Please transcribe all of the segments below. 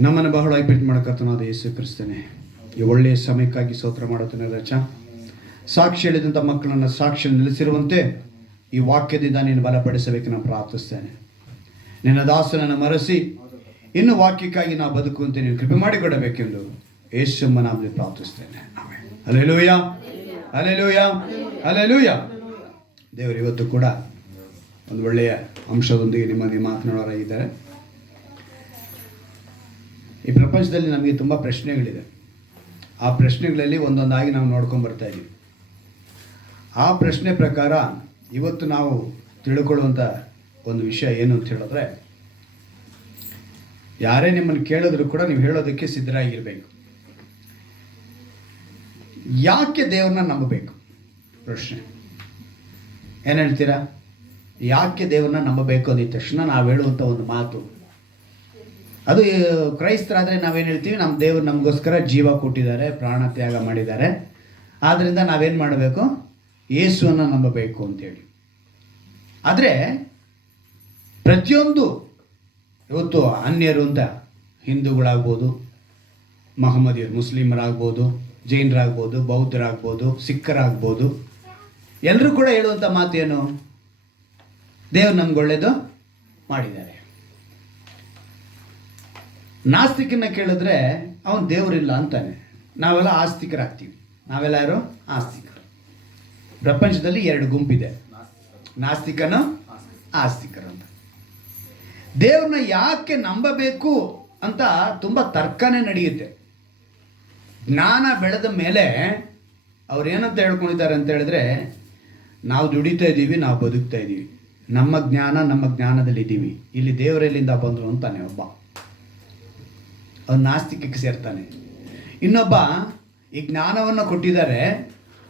ನಮ್ಮನ್ನು ಬಹಳ ಐಪಿಟ್ ಮಾಡಕರ್ತನಾದ ಯೇಸು ಕ್ರಿಸ್ತನೇ, ಈ ಒಳ್ಳೆಯ ಸಮಯಕ್ಕಾಗಿ ಸ್ತೋತ್ರ ಮಾಡುತ್ತೇನೆ ರಚ. ಸಾಕ್ಷಿ ಹೇಳಿದಂಥ ಮಕ್ಕಳನ್ನು ಸಾಕ್ಷಿ ನಿಲ್ಲಿಸಿರುವಂತೆ ಈ ವಾಕ್ಯದಿಂದ ನೀನು ಬಲಪಡಿಸಬೇಕು ನಾನು ಪ್ರಾರ್ಥಿಸ್ತೇನೆ. ನಿನ್ನ ದಾಸನನ್ನು ಮರೆಸಿ ಇನ್ನು ವಾಕ್ಯಕ್ಕಾಗಿ ನಾವು ಬದುಕುವಂತೆ ನೀವು ಕೃಪೆ ಮಾಡಿಕೊಡಬೇಕೆಂದು ಯೇಸುವಿನ ನಾಮದಲ್ಲಿ ಪ್ರಾರ್ಥಿಸ್ತೇನೆ. ಆಮೆನ್. Hallelujah, hallelujah, hallelujah. ದೇವರು ಇವತ್ತು ಕೂಡ ಒಂದು ಒಳ್ಳೆಯ ಅಂಶದೊಂದಿಗೆ ನಿಮ್ಮಲ್ಲಿ ಮಾತನಾಡೋರಾಗಿದ್ದಾರೆ. ಈ ಪ್ರಪಂಚದಲ್ಲಿ ನಮಗೆ ತುಂಬ ಪ್ರಶ್ನೆಗಳಿದೆ. ಆ ಪ್ರಶ್ನೆಗಳಲ್ಲಿ ಒಂದೊಂದಾಗಿ ನಾವು ನೋಡ್ಕೊಂಡು ಬರ್ತಾ ಇದ್ದೀವಿ. ಆ ಪ್ರಶ್ನೆ ಪ್ರಕಾರ ಇವತ್ತು ನಾವು ತಿಳ್ಕೊಳ್ಳುವಂಥ ಒಂದು ವಿಷಯ ಏನು ಅಂತ ಹೇಳಿದ್ರೆ, ಯಾರೇ ನಿಮ್ಮನ್ನು ಕೇಳಿದ್ರು ಕೂಡ ನೀವು ಹೇಳೋದಕ್ಕೆ ಸಿದ್ಧರಾಗಿರಬೇಕು. ಯಾಕೆ ದೇವ್ರನ್ನ ನಂಬಬೇಕು? ಪ್ರಶ್ನೆ ಏನು ಹೇಳ್ತೀರಾ? ಯಾಕೆ ದೇವ್ರನ್ನ ನಂಬಬೇಕು ಅಂದಿದ ತಕ್ಷಣ ನಾವು ಹೇಳುವಂಥ ಒಂದು ಮಾತು, ಅದು ಕ್ರೈಸ್ತರಾದರೆ ನಾವೇನು ಹೇಳ್ತೀವಿ, ನಮ್ಮ ದೇವರು ನಮಗೋಸ್ಕರ ಜೀವ ಕೊಟ್ಟಿದ್ದಾರೆ, ಪ್ರಾಣ ತ್ಯಾಗ ಮಾಡಿದ್ದಾರೆ, ಆದ್ದರಿಂದ ನಾವೇನು ಮಾಡಬೇಕು? ಯೇಸುವನ್ನು ನಂಬಬೇಕು ಅಂತೇಳಿ. ಆದರೆ ಪ್ರತಿಯೊಂದು ಇವತ್ತು ಅನ್ಯರು ಅಂತ ಹಿಂದೂಗಳಾಗ್ಬೋದು, ಮಹಮ್ಮದಿಯರು ಮುಸ್ಲಿಮರಾಗ್ಬೋದು, ಜೈನರಾಗ್ಬೋದು, ಬೌದ್ಧರಾಗ್ಬೋದು, ಸಿಖ್ಖರಾಗ್ಬೋದು, ಎಲ್ಲರೂ ಕೂಡ ಹೇಳುವಂಥ ಮಾತೇನು? ದೇವರು ನಮ್ಗೆ ಒಳ್ಳೆಯದು ಮಾಡಿದ್ದಾರೆ. ನಾಸ್ತಿಕನ್ನ ಕೇಳಿದ್ರೆ ಅವನು ದೇವರಿಲ್ಲ ಅಂತಾನೆ. ನಾವೆಲ್ಲ ಆಸ್ತಿಕರಾಗ್ತೀವಿ. ನಾವೆಲ್ಲ ಯಾರು? ಆಸ್ತಿಕರು. ಪ್ರಪಂಚದಲ್ಲಿ ಎರಡು ಗುಂಪಿದೆ, ನಾಸ್ತಿಕನು, ಆಸ್ತಿಕರು ಅಂತ. ದೇವ್ರನ್ನ ಯಾಕೆ ನಂಬಬೇಕು ಅಂತ ತುಂಬ ತರ್ಕನೇ ನಡೆಯುತ್ತೆ. ಜ್ಞಾನ ಬೆಳೆದ ಮೇಲೆ ಅವ್ರು ಏನಂತ ಹೇಳ್ಕೊಂಡಿದ್ದಾರೆ ಅಂತ ಹೇಳಿದ್ರೆ, ನಾವು ದುಡಿತಾ ಇದ್ದೀವಿ, ನಾವು ಬದುಕ್ತಾ ಇದ್ದೀವಿ, ನಮ್ಮ ಜ್ಞಾನದಲ್ಲಿ ಇದ್ದೀವಿ, ಇಲ್ಲಿ ದೇವರೆಲ್ಲಿಂದ ಬಂದರು ಅಂತಾನೆ ಒಬ್ಬ. ಅವನು ನಾಸ್ತಿಕಕ್ಕೆ ಸೇರ್ತಾನೆ. ಇನ್ನೊಬ್ಬ ಈ ಜ್ಞಾನವನ್ನು ಕೊಟ್ಟಿದ್ದಾರೆ,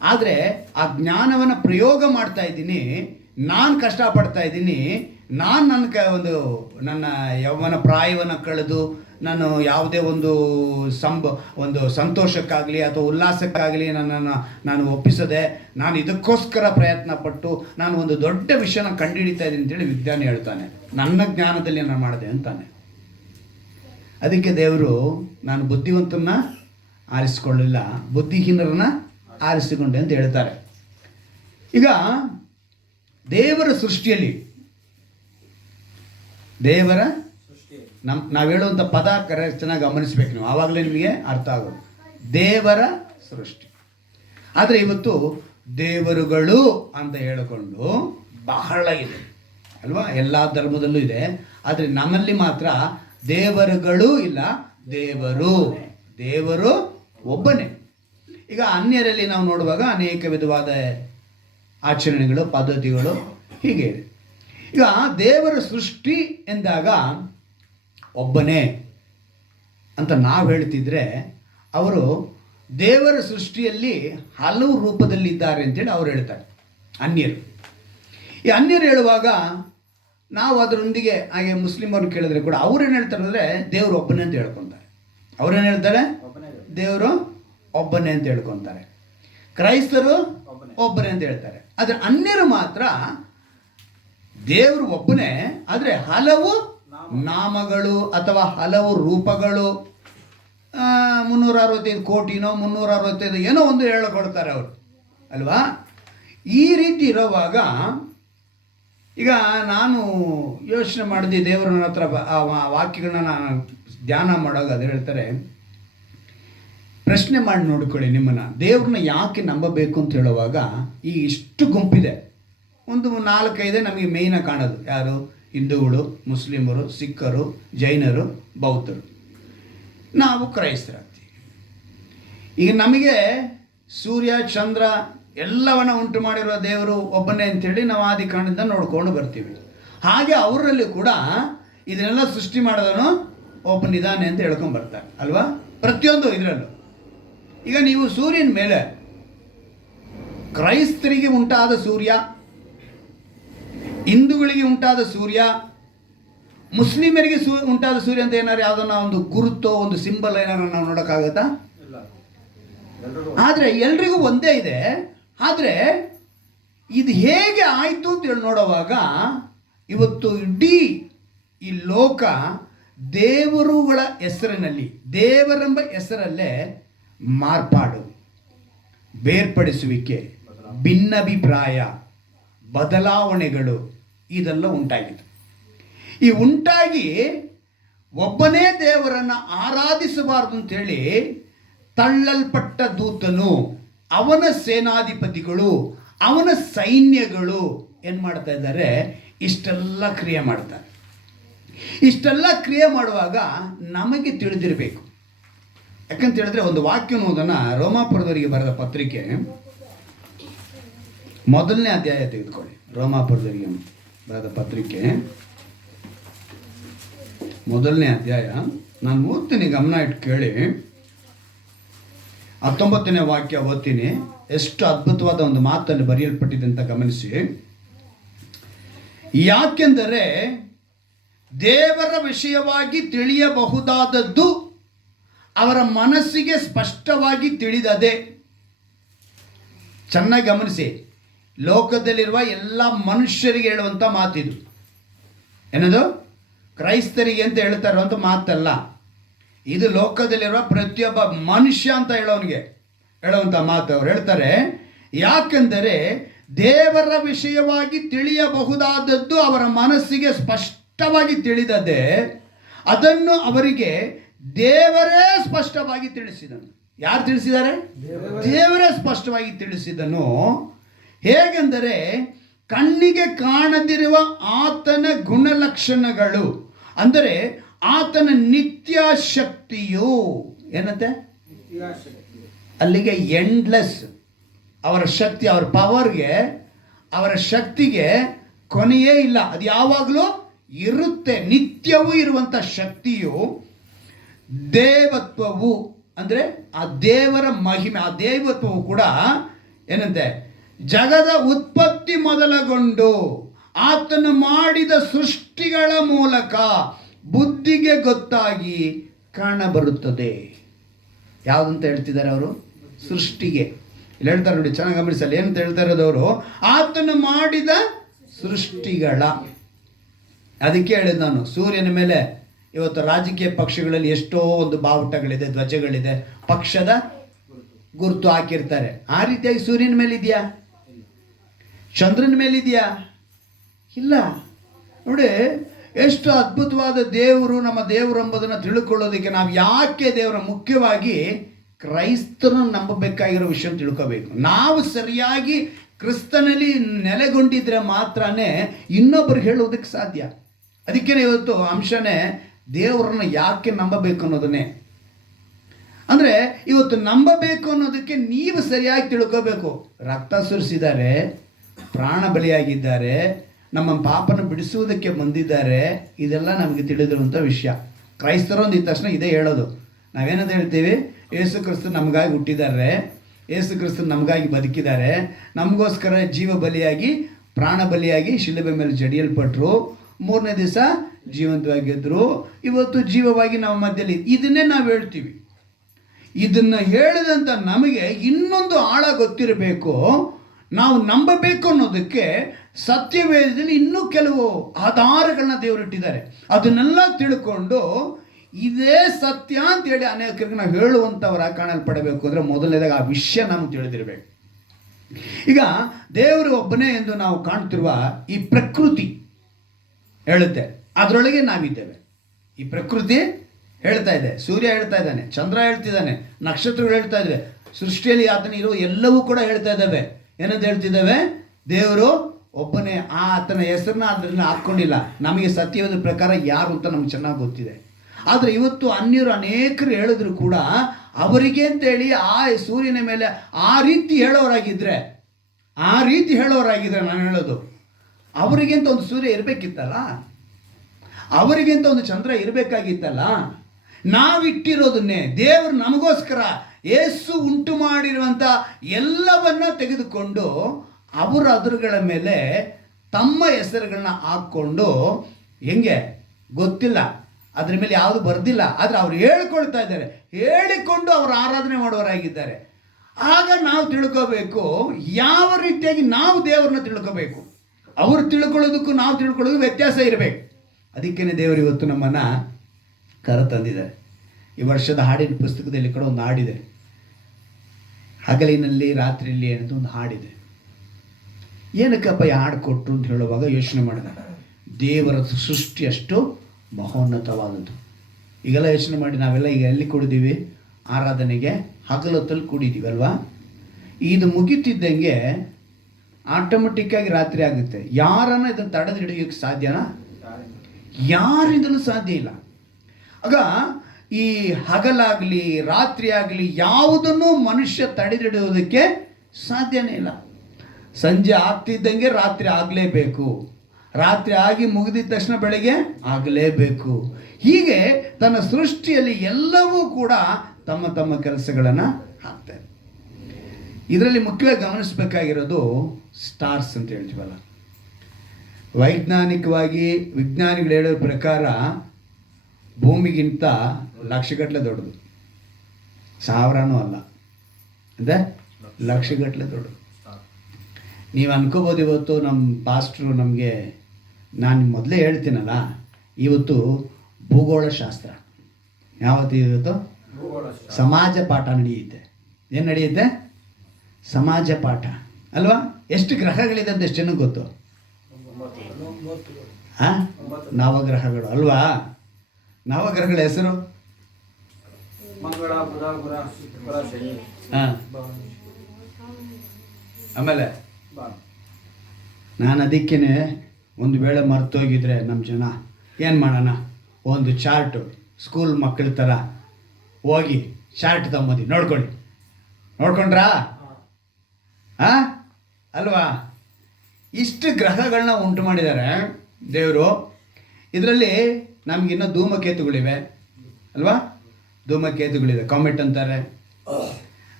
ಆದರೆ ಆ ಜ್ಞಾನವನ್ನು ಪ್ರಯೋಗ ಮಾಡ್ತಾ ಇದ್ದೀನಿ, ನಾನು ಕಷ್ಟಪಡ್ತಾ ಇದ್ದೀನಿ, ನಾನು ನನ್ನ ಯೌವನ ಪ್ರಾಯವನ್ನು ಕಳೆದು ನಾನು ಯಾವುದೇ ಒಂದು ಸಂತೋಷಕ್ಕಾಗಲಿ ಅಥವಾ ಉಲ್ಲಾಸಕ್ಕಾಗಲಿ ನಾನು ಒಪ್ಪಿಸದೆ, ನಾನು ಇದಕ್ಕೋಸ್ಕರ ಪ್ರಯತ್ನ ಪಟ್ಟು ನಾನು ಒಂದು ದೊಡ್ಡ ವಿಷಯನ ಕಂಡುಹಿಡಿತಾ ಇದ್ದೀನಿ ಅಂತೇಳಿ ವಿಜ್ಞಾನಿ ಹೇಳ್ತಾನೆ. ನನ್ನ ಜ್ಞಾನದಲ್ಲಿ ನಾನು ಮಾಡಿದೆ ಅಂತಾನೆ. ಅದಕ್ಕೆ ದೇವರು, ನಾನು ಬುದ್ಧಿವಂತನ ಆರಿಸಿಕೊಳ್ಳಲಿಲ್ಲ, ಬುದ್ಧಿಹೀನರನ್ನ ಆರಿಸಿಕೊಂಡೆ ಅಂತ ಹೇಳ್ತಾರೆ. ಈಗ ದೇವರ ಸೃಷ್ಟಿಯಲ್ಲಿ ನಾವು ಹೇಳುವಂಥ ಪದ ಚೆನ್ನಾಗಿ ಗಮನಿಸ್ಬೇಕು ನೀವು, ಆವಾಗಲೇ ನಿಮಗೆ ಅರ್ಥ ಆಗೋದು. ದೇವರ ಸೃಷ್ಟಿ. ಆದರೆ ಇವತ್ತು ದೇವರುಗಳು ಅಂತ ಹೇಳಿಕೊಂಡು ಬಹಳ ಇದೆ ಅಲ್ವಾ? ಎಲ್ಲ ಧರ್ಮದಲ್ಲೂ ಇದೆ. ಆದರೆ ನಮ್ಮಲ್ಲಿ ಮಾತ್ರ ದೇವರುಗಳು ಇಲ್ಲ, ದೇವರು ಒಬ್ಬನೇ. ಈಗ ಅನ್ಯರಲ್ಲಿ ನಾವು ನೋಡುವಾಗ ಅನೇಕ ವಿಧವಾದ ಆಚರಣೆಗಳು, ಪದ್ಧತಿಗಳು ಹೀಗೆ ಇದೆ. ಈಗ ದೇವರ ಸೃಷ್ಟಿ ಎಂದಾಗ ಒಬ್ಬನೇ ಅಂತ ನಾವು ಹೇಳ್ತಿದ್ರೆ, ಅವರು ದೇವರ ಸೃಷ್ಟಿಯಲ್ಲಿ ಹಲವು ರೂಪದಲ್ಲಿದ್ದಾರೆ ಅಂತೇಳಿ ಅವ್ರು ಹೇಳ್ತಾರೆ, ಅನ್ಯರು. ಈ ಅನ್ಯರು ಹೇಳುವಾಗ ನಾವು ಅದರೊಂದಿಗೆ ಹಾಗೆ ಮುಸ್ಲಿಮರು ಕೇಳಿದ್ರೆ ಕೂಡ ಅವ್ರೇನು ಹೇಳ್ತಾರೆ ಅಂದರೆ, ದೇವರು ಒಬ್ಬನೇ ಅಂತ ಹೇಳ್ಕೊತಾರೆ. ಅವ್ರೇನು ಹೇಳ್ತಾರೆ? ದೇವರು ಒಬ್ಬನೇ ಅಂತ ಹೇಳ್ಕೊತಾರೆ. ಕ್ರೈಸ್ತರು ಒಬ್ಬನೇ ಅಂತ ಹೇಳ್ತಾರೆ. ಆದರೆ ಅನ್ಯರು ಮಾತ್ರ ದೇವರು ಒಬ್ಬನೇ, ಆದರೆ ಹಲವು ನಾಮಗಳು ಅಥವಾ ಹಲವು ರೂಪಗಳು, 365 ಕೋಟಿನೋ 365 ಏನೋ ಒಂದು ಹೇಳಿಕೊಡ್ತಾರೆ ಅವರು ಅಲ್ವಾ? ಈ ರೀತಿ ಇರೋವಾಗ ಈಗ ನಾನು ಯೋಚನೆ ಮಾಡಿದೆ, ದೇವರು ನನ್ನ ಹತ್ರ ಆ ವಾಕ್ಯಗಳನ್ನ ನಾನು ಧ್ಯಾನ ಮಾಡುವಾಗ ಅದು ಹೇಳ್ತಾರೆ, ಪ್ರಶ್ನೆ ಮಾಡಿ ನೋಡ್ಕೊಳ್ಳಿ ನಿಮ್ಮನ್ನು, ದೇವ್ರನ್ನ ಯಾಕೆ ನಂಬಬೇಕು ಅಂತ ಹೇಳುವಾಗ ಈ ಇಷ್ಟು ಗುಂಪಿದೆ. ಒಂದು 4-5 ನಮಗೆ ಮೇಯ್ನಾಗಿ ಕಾಣೋದು. ಯಾರು? ಹಿಂದೂಗಳು, ಮುಸ್ಲಿಮರು, ಸಿಖ್ಖರು, ಜೈನರು, ಬೌದ್ಧರು, ನಾವು ಕ್ರೈಸ್ತರಾಗ್ತೀವಿ. ಈಗ ನಮಗೆ ಸೂರ್ಯ ಚಂದ್ರ ಎಲ್ಲವನ್ನ ಉಂಟು ಮಾಡಿರೋ ದೇವರು ಒಬ್ಬನೇ ಅಂಥೇಳಿ ನಾವು ಆದಿ ಕಾರಣದಿಂದ ನೋಡ್ಕೊಂಡು ಬರ್ತೀವಿ. ಹಾಗೆ ಅವರಲ್ಲಿ ಕೂಡ ಇದನ್ನೆಲ್ಲ ಸೃಷ್ಟಿ ಮಾಡೋದನ್ನು ಒಬ್ಬನಿದ್ದಾನೆ ಅಂತ ಹೇಳ್ಕೊಂಡು ಬರ್ತಾರೆ ಅಲ್ವಾ? ಪ್ರತಿಯೊಂದು ಇದರಲ್ಲೂ. ಈಗ ನೀವು ಸೂರ್ಯನ ಮೇಲೆ ಕ್ರೈಸ್ತರಿಗೆ ಉಂಟಾದ ಸೂರ್ಯ, ಹಿಂದೂಗಳಿಗೆ ಉಂಟಾದ ಸೂರ್ಯ, ಮುಸ್ಲಿಮರಿಗೆ ಉಂಟಾದ ಸೂರ್ಯ ಅಂತ ಏನಾರು ಯಾವುದನ್ನ ಒಂದು ಗುರುತೋ ಒಂದು ಸಿಂಬಲ್ ಏನಾರು ನಾವು ನೋಡೋಕ್ಕಾಗತ್ತಾ? ಆದರೆ ಎಲ್ರಿಗೂ ಒಂದೇ ಇದೆ. ಆದರೆ ಇದು ಹೇಗೆ ಆಯಿತು ಅಂತ ಹೇಳಿ ನೋಡುವಾಗ ಇವತ್ತು ಇಡೀ ಈ ಲೋಕ ದೇವರುಗಳ ಹೆಸರಿನಲ್ಲಿ, ದೇವರೆಂಬ ಹೆಸರಲ್ಲೇ ಮಾರ್ಪಾಡು, ಬೇರ್ಪಡಿಸುವಿಕೆ, ಭಿನ್ನಾಭಿಪ್ರಾಯ, ಬದಲಾವಣೆಗಳು ಇದೆಲ್ಲ ಉಂಟಾಗಿದೆ. ಈ ಉಂಟಾಗಿ ಒಬ್ಬನೇ ದೇವರನ್ನು ಆರಾಧಿಸಬಾರದು ಅಂತೇಳಿ ತಳ್ಳಲ್ಪಟ್ಟ ದೂತನು, ಅವನ ಸೇನಾಧಿಪತಿಗಳು, ಅವನ ಸೈನ್ಯಗಳು ಏನು ಮಾಡ್ತಾ ಇದ್ದಾರೆ? ಇಷ್ಟೆಲ್ಲ ಕ್ರಿಯೆ ಮಾಡ್ತಾರೆ. ಇಷ್ಟೆಲ್ಲ ಕ್ರಿಯೆ ಮಾಡುವಾಗ ನಮಗೆ ತಿಳಿದಿರಬೇಕು. ಯಾಕಂತ ಹೇಳಿದ್ರೆ ಒಂದು ವಾಕ್ಯವನ್ನು ಓದೋಣ. ರೋಮಾಪುರದವರಿಗೆ ಬರೆದ ಪತ್ರಿಕೆ 1ನೇ ಅಧ್ಯಾಯ ತೆಗೆದುಕೊಳ್ಳಿ. ರೋಮಾಪುರದವರಿಗೆ ಬರೆದ ಪತ್ರಿಕೆ 1ನೇ ಅಧ್ಯಾಯ. ನಾನು ಓದ್ತೀನಿ, ಗಮನ ಇಟ್ಟು ಕೇಳಿ. 19ನೇ ವಾಕ್ಯ ಓದ್ತೀನಿ. ಎಷ್ಟು ಅದ್ಭುತವಾದ ಒಂದು ಮಾತನ್ನು ಬರೆಯಲ್ಪಟ್ಟಿದೆ ಅಂತ ಗಮನಿಸಿ. ಯಾಕೆಂದರೆ ದೇವರ ವಿಷಯವಾಗಿ ತಿಳಿಯಬಹುದಾದದ್ದು ಅವರ ಮನಸ್ಸಿಗೆ ಸ್ಪಷ್ಟವಾಗಿ ತಿಳಿದದೆ. ಚೆನ್ನಾಗಿ ಗಮನಿಸಿ. ಲೋಕದಲ್ಲಿರುವ ಎಲ್ಲ ಮನುಷ್ಯರಿಗೆ ಹೇಳುವಂಥ ಮಾತಿದು. ಏನದು? ಕ್ರೈಸ್ತರಿಗೆ ಅಂತ ಹೇಳ್ತಾ ಇರುವಂಥ ಮಾತಲ್ಲ ಇದು. ಲೋಕದಲ್ಲಿರುವ ಪ್ರತಿಯೊಬ್ಬ ಮನುಷ್ಯ ಅಂತ ಹೇಳುವಂಥ ಮಾತು. ಅವ್ರು ಹೇಳ್ತಾರೆ, ಯಾಕೆಂದರೆ ದೇವರ ವಿಷಯವಾಗಿ ತಿಳಿಯಬಹುದಾದದ್ದು ಅವರ ಮನಸ್ಸಿಗೆ ಸ್ಪಷ್ಟವಾಗಿ ತಿಳಿದದೆ, ಅದನ್ನು ಅವರಿಗೆ ದೇವರೇ ಸ್ಪಷ್ಟವಾಗಿ ತಿಳಿಸಿದನು. ಯಾರು ತಿಳಿಸಿದ್ದಾರೆ? ದೇವರೇ ಸ್ಪಷ್ಟವಾಗಿ ತಿಳಿಸಿದನು. ಹೇಗೆಂದರೆ ಕಣ್ಣಿಗೆ ಕಾಣದಿರುವ ಆತನ ಗುಣಲಕ್ಷಣಗಳು, ಅಂದರೆ ಆತನ ನಿತ್ಯ ಶಕ್ತಿಯು, ಏನಂತೆ ಅಲ್ಲಿಗೆ ಎಂಡ್ಲೆಸ್. ಅವರ ಶಕ್ತಿ, ಅವರ ಪವರ್ಗೆ, ಅವರ ಶಕ್ತಿಗೆ ಕೊನೆಯೇ ಇಲ್ಲ. ಅದು ಯಾವಾಗಲೂ ಇರುತ್ತೆ, ನಿತ್ಯವೂ ಇರುವಂಥ ಶಕ್ತಿಯು. ದೇವತ್ವವು ಅಂದರೆ ಆ ದೇವರ ಮಹಿಮೆ, ಆ ದೇವತ್ವವು ಕೂಡ ಏನಂತೆ ಜಗದ ಉತ್ಪತ್ತಿ ಮೊದಲುಗೊಂಡು ಆತನು ಮಾಡಿದ ಸೃಷ್ಟಿಗಳ ಮೂಲಕ ಬುದ್ಧಿಗೆ ಗೊತ್ತಾಗಿ ಕಾಣಬರುತ್ತದೆ. ಯಾವುದಂತ ಹೇಳ್ತಿದ್ದಾರೆ ಅವರು? ಸೃಷ್ಟಿಗೆ. ಇಲ್ಲಿ ಹೇಳ್ತಾರೆ ನೋಡಿ, ಚೆನ್ನಾಗಿ ಗಮನಿಸಲ್ಲ. ಏನಂತ ಹೇಳ್ತಾ ಇರೋದು ಅವರು? ಆತನು ಮಾಡಿದ ಸೃಷ್ಟಿಗಳ. ಅದಕ್ಕೆ ಹೇಳಿದ ನಾನು, ಸೂರ್ಯನ ಮೇಲೆ ಇವತ್ತು ರಾಜಕೀಯ ಪಕ್ಷಗಳಲ್ಲಿ ಎಷ್ಟೋ ಒಂದು ಬಾವುಟಗಳಿದೆ, ಧ್ವಜಗಳಿದೆ, ಪಕ್ಷದ ಗುರುತು ಹಾಕಿರ್ತಾರೆ. ಆ ರೀತಿಯಾಗಿ ಸೂರ್ಯನ ಮೇಲೆ ಇದೆಯಾ? ಚಂದ್ರನ ಮೇಲಿದೆಯಾ? ಇಲ್ಲ. ನೋಡಿ ಎಷ್ಟು ಅದ್ಭುತವಾದ ದೇವರು, ನಮ್ಮ ದೇವರು ಎಂಬುದನ್ನು ತಿಳ್ಕೊಳ್ಳೋದಕ್ಕೆ ನಾವು ಯಾಕೆ ದೇವರ, ಮುಖ್ಯವಾಗಿ ಕ್ರೈಸ್ತರನ್ನು ನಂಬಬೇಕಾಗಿರೋ ವಿಷಯ ತಿಳ್ಕೋಬೇಕು. ನಾವು ಸರಿಯಾಗಿ ಕ್ರಿಸ್ತನಲ್ಲಿ ನೆಲೆಗೊಂಡಿದ್ರೆ ಮಾತ್ರನೇ ಇನ್ನೊಬ್ಬರಿಗೆ ಹೇಳೋದಕ್ಕೆ ಸಾಧ್ಯ. ಅದಕ್ಕೆ ಇವತ್ತು ಅಂಶನೇ ದೇವರನ್ನು ಯಾಕೆ ನಂಬಬೇಕು ಅನ್ನೋದನ್ನೇ. ಅಂದರೆ ಇವತ್ತು ನಂಬಬೇಕು ಅನ್ನೋದಕ್ಕೆ ನೀವು ಸರಿಯಾಗಿ ತಿಳ್ಕೋಬೇಕು. ರಕ್ತ ಸುರಿಸಿದ್ದಾರೆ, ಪ್ರಾಣ ಬಲಿಯಾಗಿದ್ದಾರೆ, ನಮ್ಮ ಪಾಪನ ಬಿಡಿಸುವುದಕ್ಕೆ ಬಂದಿದ್ದಾರೆ. ಇದೆಲ್ಲ ನಮಗೆ ತಿಳಿದಿರುವಂಥ ವಿಷಯ. ಕ್ರೈಸ್ತರು ಅಂದಿದ ತಕ್ಷಣ ಇದೇ ಹೇಳೋದು. ನಾವೇನಂತ ಹೇಳ್ತೀವಿ? ಯೇಸು ಕ್ರಿಸ್ತ ನಮಗಾಗಿ ಹುಟ್ಟಿದ್ದಾರೆ, ಯೇಸು ಕ್ರಿಸ್ತ ನಮಗಾಗಿ ಬದುಕಿದ್ದಾರೆ, ನಮಗೋಸ್ಕರ ಜೀವ ಬಲಿಯಾಗಿ, ಪ್ರಾಣ ಬಲಿಯಾಗಿ ಶಿಲುಬೆ ಮೇಲೆ ಜಡಿಯಲ್ಪಟ್ಟರು, 3ನೇ ದಿವಸ ಜೀವಂತವಾಗಿದ್ದರು, ಇವತ್ತು ಜೀವವಾಗಿ ನಮ್ಮ ಮಧ್ಯದಲ್ಲಿ. ಇದನ್ನೇ ನಾವು ಹೇಳ್ತೀವಿ. ಇದನ್ನು ಹೇಳಿದಂಥ ನಮಗೆ ಇನ್ನೊಂದು ಆಳ ಗೊತ್ತಿರಬೇಕು. ನಾವು ನಂಬಬೇಕು ಅನ್ನೋದಕ್ಕೆ ಸತ್ಯವೇದದಲ್ಲಿ ಇನ್ನೂ ಕೆಲವು ಆಧಾರಗಳನ್ನ ದೇವರಿಟ್ಟಿದ್ದಾರೆ. ಅದನ್ನೆಲ್ಲ ತಿಳ್ಕೊಂಡು ಇದೇ ಸತ್ಯ ಅಂತೇಳಿ ಅನೇಕರಿಗೆ ನಾವು ಹೇಳುವಂಥವರ ಕಾಣಲ್ಪಡಬೇಕು. ಅಂದರೆ ಮೊದಲನೇದಾಗಿ ಆ ವಿಷಯ ನಮ್ಗೆ ತಿಳಿದಿರಬೇಕು. ಈಗ ದೇವರು ಒಬ್ಬನೇ ಎಂದು ನಾವು ಕಾಣ್ತಿರುವ ಈ ಪ್ರಕೃತಿ ಹೇಳುತ್ತೆ, ಅದರೊಳಗೆ ನಾವಿದ್ದೇವೆ. ಈ ಪ್ರಕೃತಿ ಹೇಳ್ತಾ ಇದೆ, ಸೂರ್ಯ ಹೇಳ್ತಾ ಇದ್ದಾನೆ, ಚಂದ್ರ ಹೇಳ್ತಿದ್ದಾನೆ, ನಕ್ಷತ್ರಗಳು ಹೇಳ್ತಾ ಇದ್ದಾವೆ, ಸೃಷ್ಟಿಯಲ್ಲಿ ಆತನ ಇರೋ ಎಲ್ಲವೂ ಕೂಡ ಹೇಳ್ತಾ ಇದ್ದಾವೆ. ಏನಂತ ಹೇಳ್ತಿದ್ದಾವೆ? ದೇವರು ಒಬ್ಬನೇ. ಆತನ ಹೆಸರನ್ನ ಅದನ್ನ ಹಾಕ್ಕೊಂಡಿಲ್ಲ. ನಮಗೆ ಸತ್ಯವಾದ ಪ್ರಕಾರ ಯಾರು ಅಂತ ನಮ್ಗೆ ಚೆನ್ನಾಗಿ ಗೊತ್ತಿದೆ. ಆದರೆ ಇವತ್ತು ಅನ್ಯರು ಅನೇಕರು ಹೇಳಿದ್ರು ಕೂಡ ಅವರಿಗೆ ಅಂತೇಳಿ ಆ ಸೂರ್ಯನ ಮೇಲೆ ಆ ರೀತಿ ಹೇಳೋರಾಗಿದ್ದರೆ ನಾನು ಹೇಳೋದು, ಅವರಿಗಿಂತ ಒಂದು ಸೂರ್ಯ ಇರಬೇಕಿತ್ತಲ್ಲ, ಅವರಿಗಿಂತ ಒಂದು ಚಂದ್ರ ಇರಬೇಕಾಗಿತ್ತಲ್ಲ. ನಾವಿಟ್ಟಿರೋದನ್ನೇ ದೇವರು ನಮಗೋಸ್ಕರ ಯೇಸು ಉಂಟು ಮಾಡಿರುವಂಥ ಎಲ್ಲವನ್ನ ತೆಗೆದುಕೊಂಡು ಅವರು ಅದರುಗಳ ಮೇಲೆ ತಮ್ಮ ಹೆಸರುಗಳನ್ನ ಹಾಕ್ಕೊಂಡು, ಹೆಂಗೆ ಗೊತ್ತಿಲ್ಲ, ಅದ್ರ ಮೇಲೆ ಯಾವುದು ಬರೆದಿಲ್ಲ, ಆದರೆ ಅವ್ರು ಹೇಳ್ಕೊಳ್ತಾ ಇದ್ದಾರೆ, ಹೇಳಿಕೊಂಡು ಅವರು ಆರಾಧನೆ ಮಾಡುವವರಾಗಿದ್ದಾರೆ. ಆಗ ನಾವು ತಿಳ್ಕೋಬೇಕು ಯಾವ ರೀತಿಯಾಗಿ ನಾವು ದೇವರನ್ನ ತಿಳ್ಕೋಬೇಕು. ಅವರು ತಿಳ್ಕೊಳ್ಳೋದಕ್ಕೂ ನಾವು ತಿಳ್ಕೊಳ್ಳೋದು ವ್ಯತ್ಯಾಸ ಇರಬೇಕು. ಅದಕ್ಕೇ ದೇವರು ಇವತ್ತು ನಮ್ಮನ್ನು ಕರ ತಂದಿದ್ದಾರೆ. ಈ ವರ್ಷದ ಹಾಡಿನ ಪುಸ್ತಕದಲ್ಲಿ ಕೂಡ ಒಂದು ಹಾಡಿದೆ, ಹಗಲಿನಲ್ಲಿ ರಾತ್ರಿಯಲ್ಲಿ ಅಂತ ಒಂದು ಹಾಡಿದೆ. ಏನಕ್ಕಪ್ಪ ಈ ಹಾಡು ಕೊಟ್ಟರು ಅಂತ ಹೇಳುವಾಗ ಯೋಚನೆ ಮಾಡಿದೆ, ದೇವರ ಸೃಷ್ಟಿ ಅಷ್ಟು ಮಹೋನ್ನತವಾದದ್ದು. ಈಗೆಲ್ಲ ಯೋಚನೆ ಮಾಡಿ ನಾವೆಲ್ಲ ಈಗ ಎಲ್ಲಿ ಕೂಡಿದ್ದೀವಿ? ಆರಾಧನೆಗೆ ಹಗಲೊತ್ತಲ್ಲಿ ಕೂಡಿದ್ದೀವಿ ಅಲ್ವಾ? ಇದು ಮುಗಿತಿದ್ದಂಗೆ ಆಟೋಮೆಟಿಕ್ಕಾಗಿ ರಾತ್ರಿ ಆಗುತ್ತೆ. ಯಾರನ್ನ ಇದನ್ನು ತಡೆದು ಹಿಡಿಯೋಕ್ಕೆ ಸಾಧ್ಯನಾ? ಯಾರಿಂದಲೂ ಸಾಧ್ಯ ಇಲ್ಲ. ಆಗ ಈ ಹಗಲಾಗಲಿ ರಾತ್ರಿ ಆಗಲಿ ಯಾವುದನ್ನು ಮನುಷ್ಯ ತಡೆದಿಡುವುದಕ್ಕೆ ಸಾಧ್ಯನೇ ಇಲ್ಲ. ಸಂಜೆ ಆಗ್ತಿದ್ದಂಗೆ ರಾತ್ರಿ ಆಗಲೇಬೇಕು, ರಾತ್ರಿ ಆಗಿ ಮುಗಿದಿದ ತಕ್ಷಣ ಬೆಳಗ್ಗೆ ಆಗಲೇಬೇಕು. ಹೀಗೆ ತನ್ನ ಸೃಷ್ಟಿಯಲ್ಲಿ ಎಲ್ಲವೂ ಕೂಡ ತಮ್ಮ ತಮ್ಮ ಕೆಲಸಗಳನ್ನು ಹಾಕ್ತಾರೆ. ಇದರಲ್ಲಿ ಮುಖ್ಯವಾಗಿ ಗಮನಿಸಬೇಕಾಗಿರೋದು ಸ್ಟಾರ್ಸ್ ಅಂತ ಹೇಳ್ತೀವಲ್ಲ. ವೈಜ್ಞಾನಿಕವಾಗಿ ವಿಜ್ಞಾನಿಗಳು ಹೇಳೋ ಪ್ರಕಾರ ಭೂಮಿಗಿಂತ ಲಕ್ಷಗಟ್ಟಲೆ ದೊಡ್ಡದು, ಸಾವಿರನೂ ಅಲ್ಲ, ಅಂದರೆ ಲಕ್ಷಗಟ್ಟಲೆ ದೊಡ್ಡದು. ನೀವು ಅನ್ಕೋಬೋದು ಇವತ್ತು ನಮ್ಮ ಪಾಸ್ಟ್ರು ನಮಗೆ, ನಾನು ಮೊದಲೇ ಹೇಳ್ತೀನಲ್ಲ, ಇವತ್ತು ಭೂಗೋಳಶಾಸ್ತ್ರ, ಯಾವತ್ತು ಇವತ್ತು ಸಮಾಜ ಪಾಠ ನಡೆಯುತ್ತೆ. ಏನು ನಡೆಯುತ್ತೆ? ಸಮಾಜ ಪಾಠ ಅಲ್ವಾ? ಎಷ್ಟು ಗ್ರಹಗಳಿದೆ ಅಂತ ಎಷ್ಟು ಜನಕ್ಕೆ ಗೊತ್ತು? ನವಗ್ರಹಗಳು ಅಲ್ವಾ? ನವಗ್ರಹಗಳ ಹೆಸರು ಆಮೇಲೆ ನಾನು ಅದಕ್ಕೇನೆ ಒಂದು ವೇಳೆ ಮರ್ತೋಗಿದ್ರೆ ನಮ್ಮ ಜನ ಏನು ಮಾಡೋಣ, ಒಂದು ಚಾರ್ಟು ಸ್ಕೂಲ್ ಮಕ್ಕಳ ಥರ ಹೋಗಿ ಚಾರ್ಟ್ ತಗೊಂಬಂದು ನೋಡ್ಕೊಂಡ್ರಾ ಅಲ್ವಾ? ಇಷ್ಟು ಗ್ರಹಗಳನ್ನ ಉಂಟು ಮಾಡಿದ್ದಾರೆ ದೇವರು. ಇದರಲ್ಲಿ ನಮಗಿನ್ನೂ ಧೂಮಕೇತುಗಳಿವೆ ಅಲ್ವಾ? ಧೂಮಕೇತುಗಳಿವೆ, ಕಾಮೆಟ್ ಅಂತಾರೆ.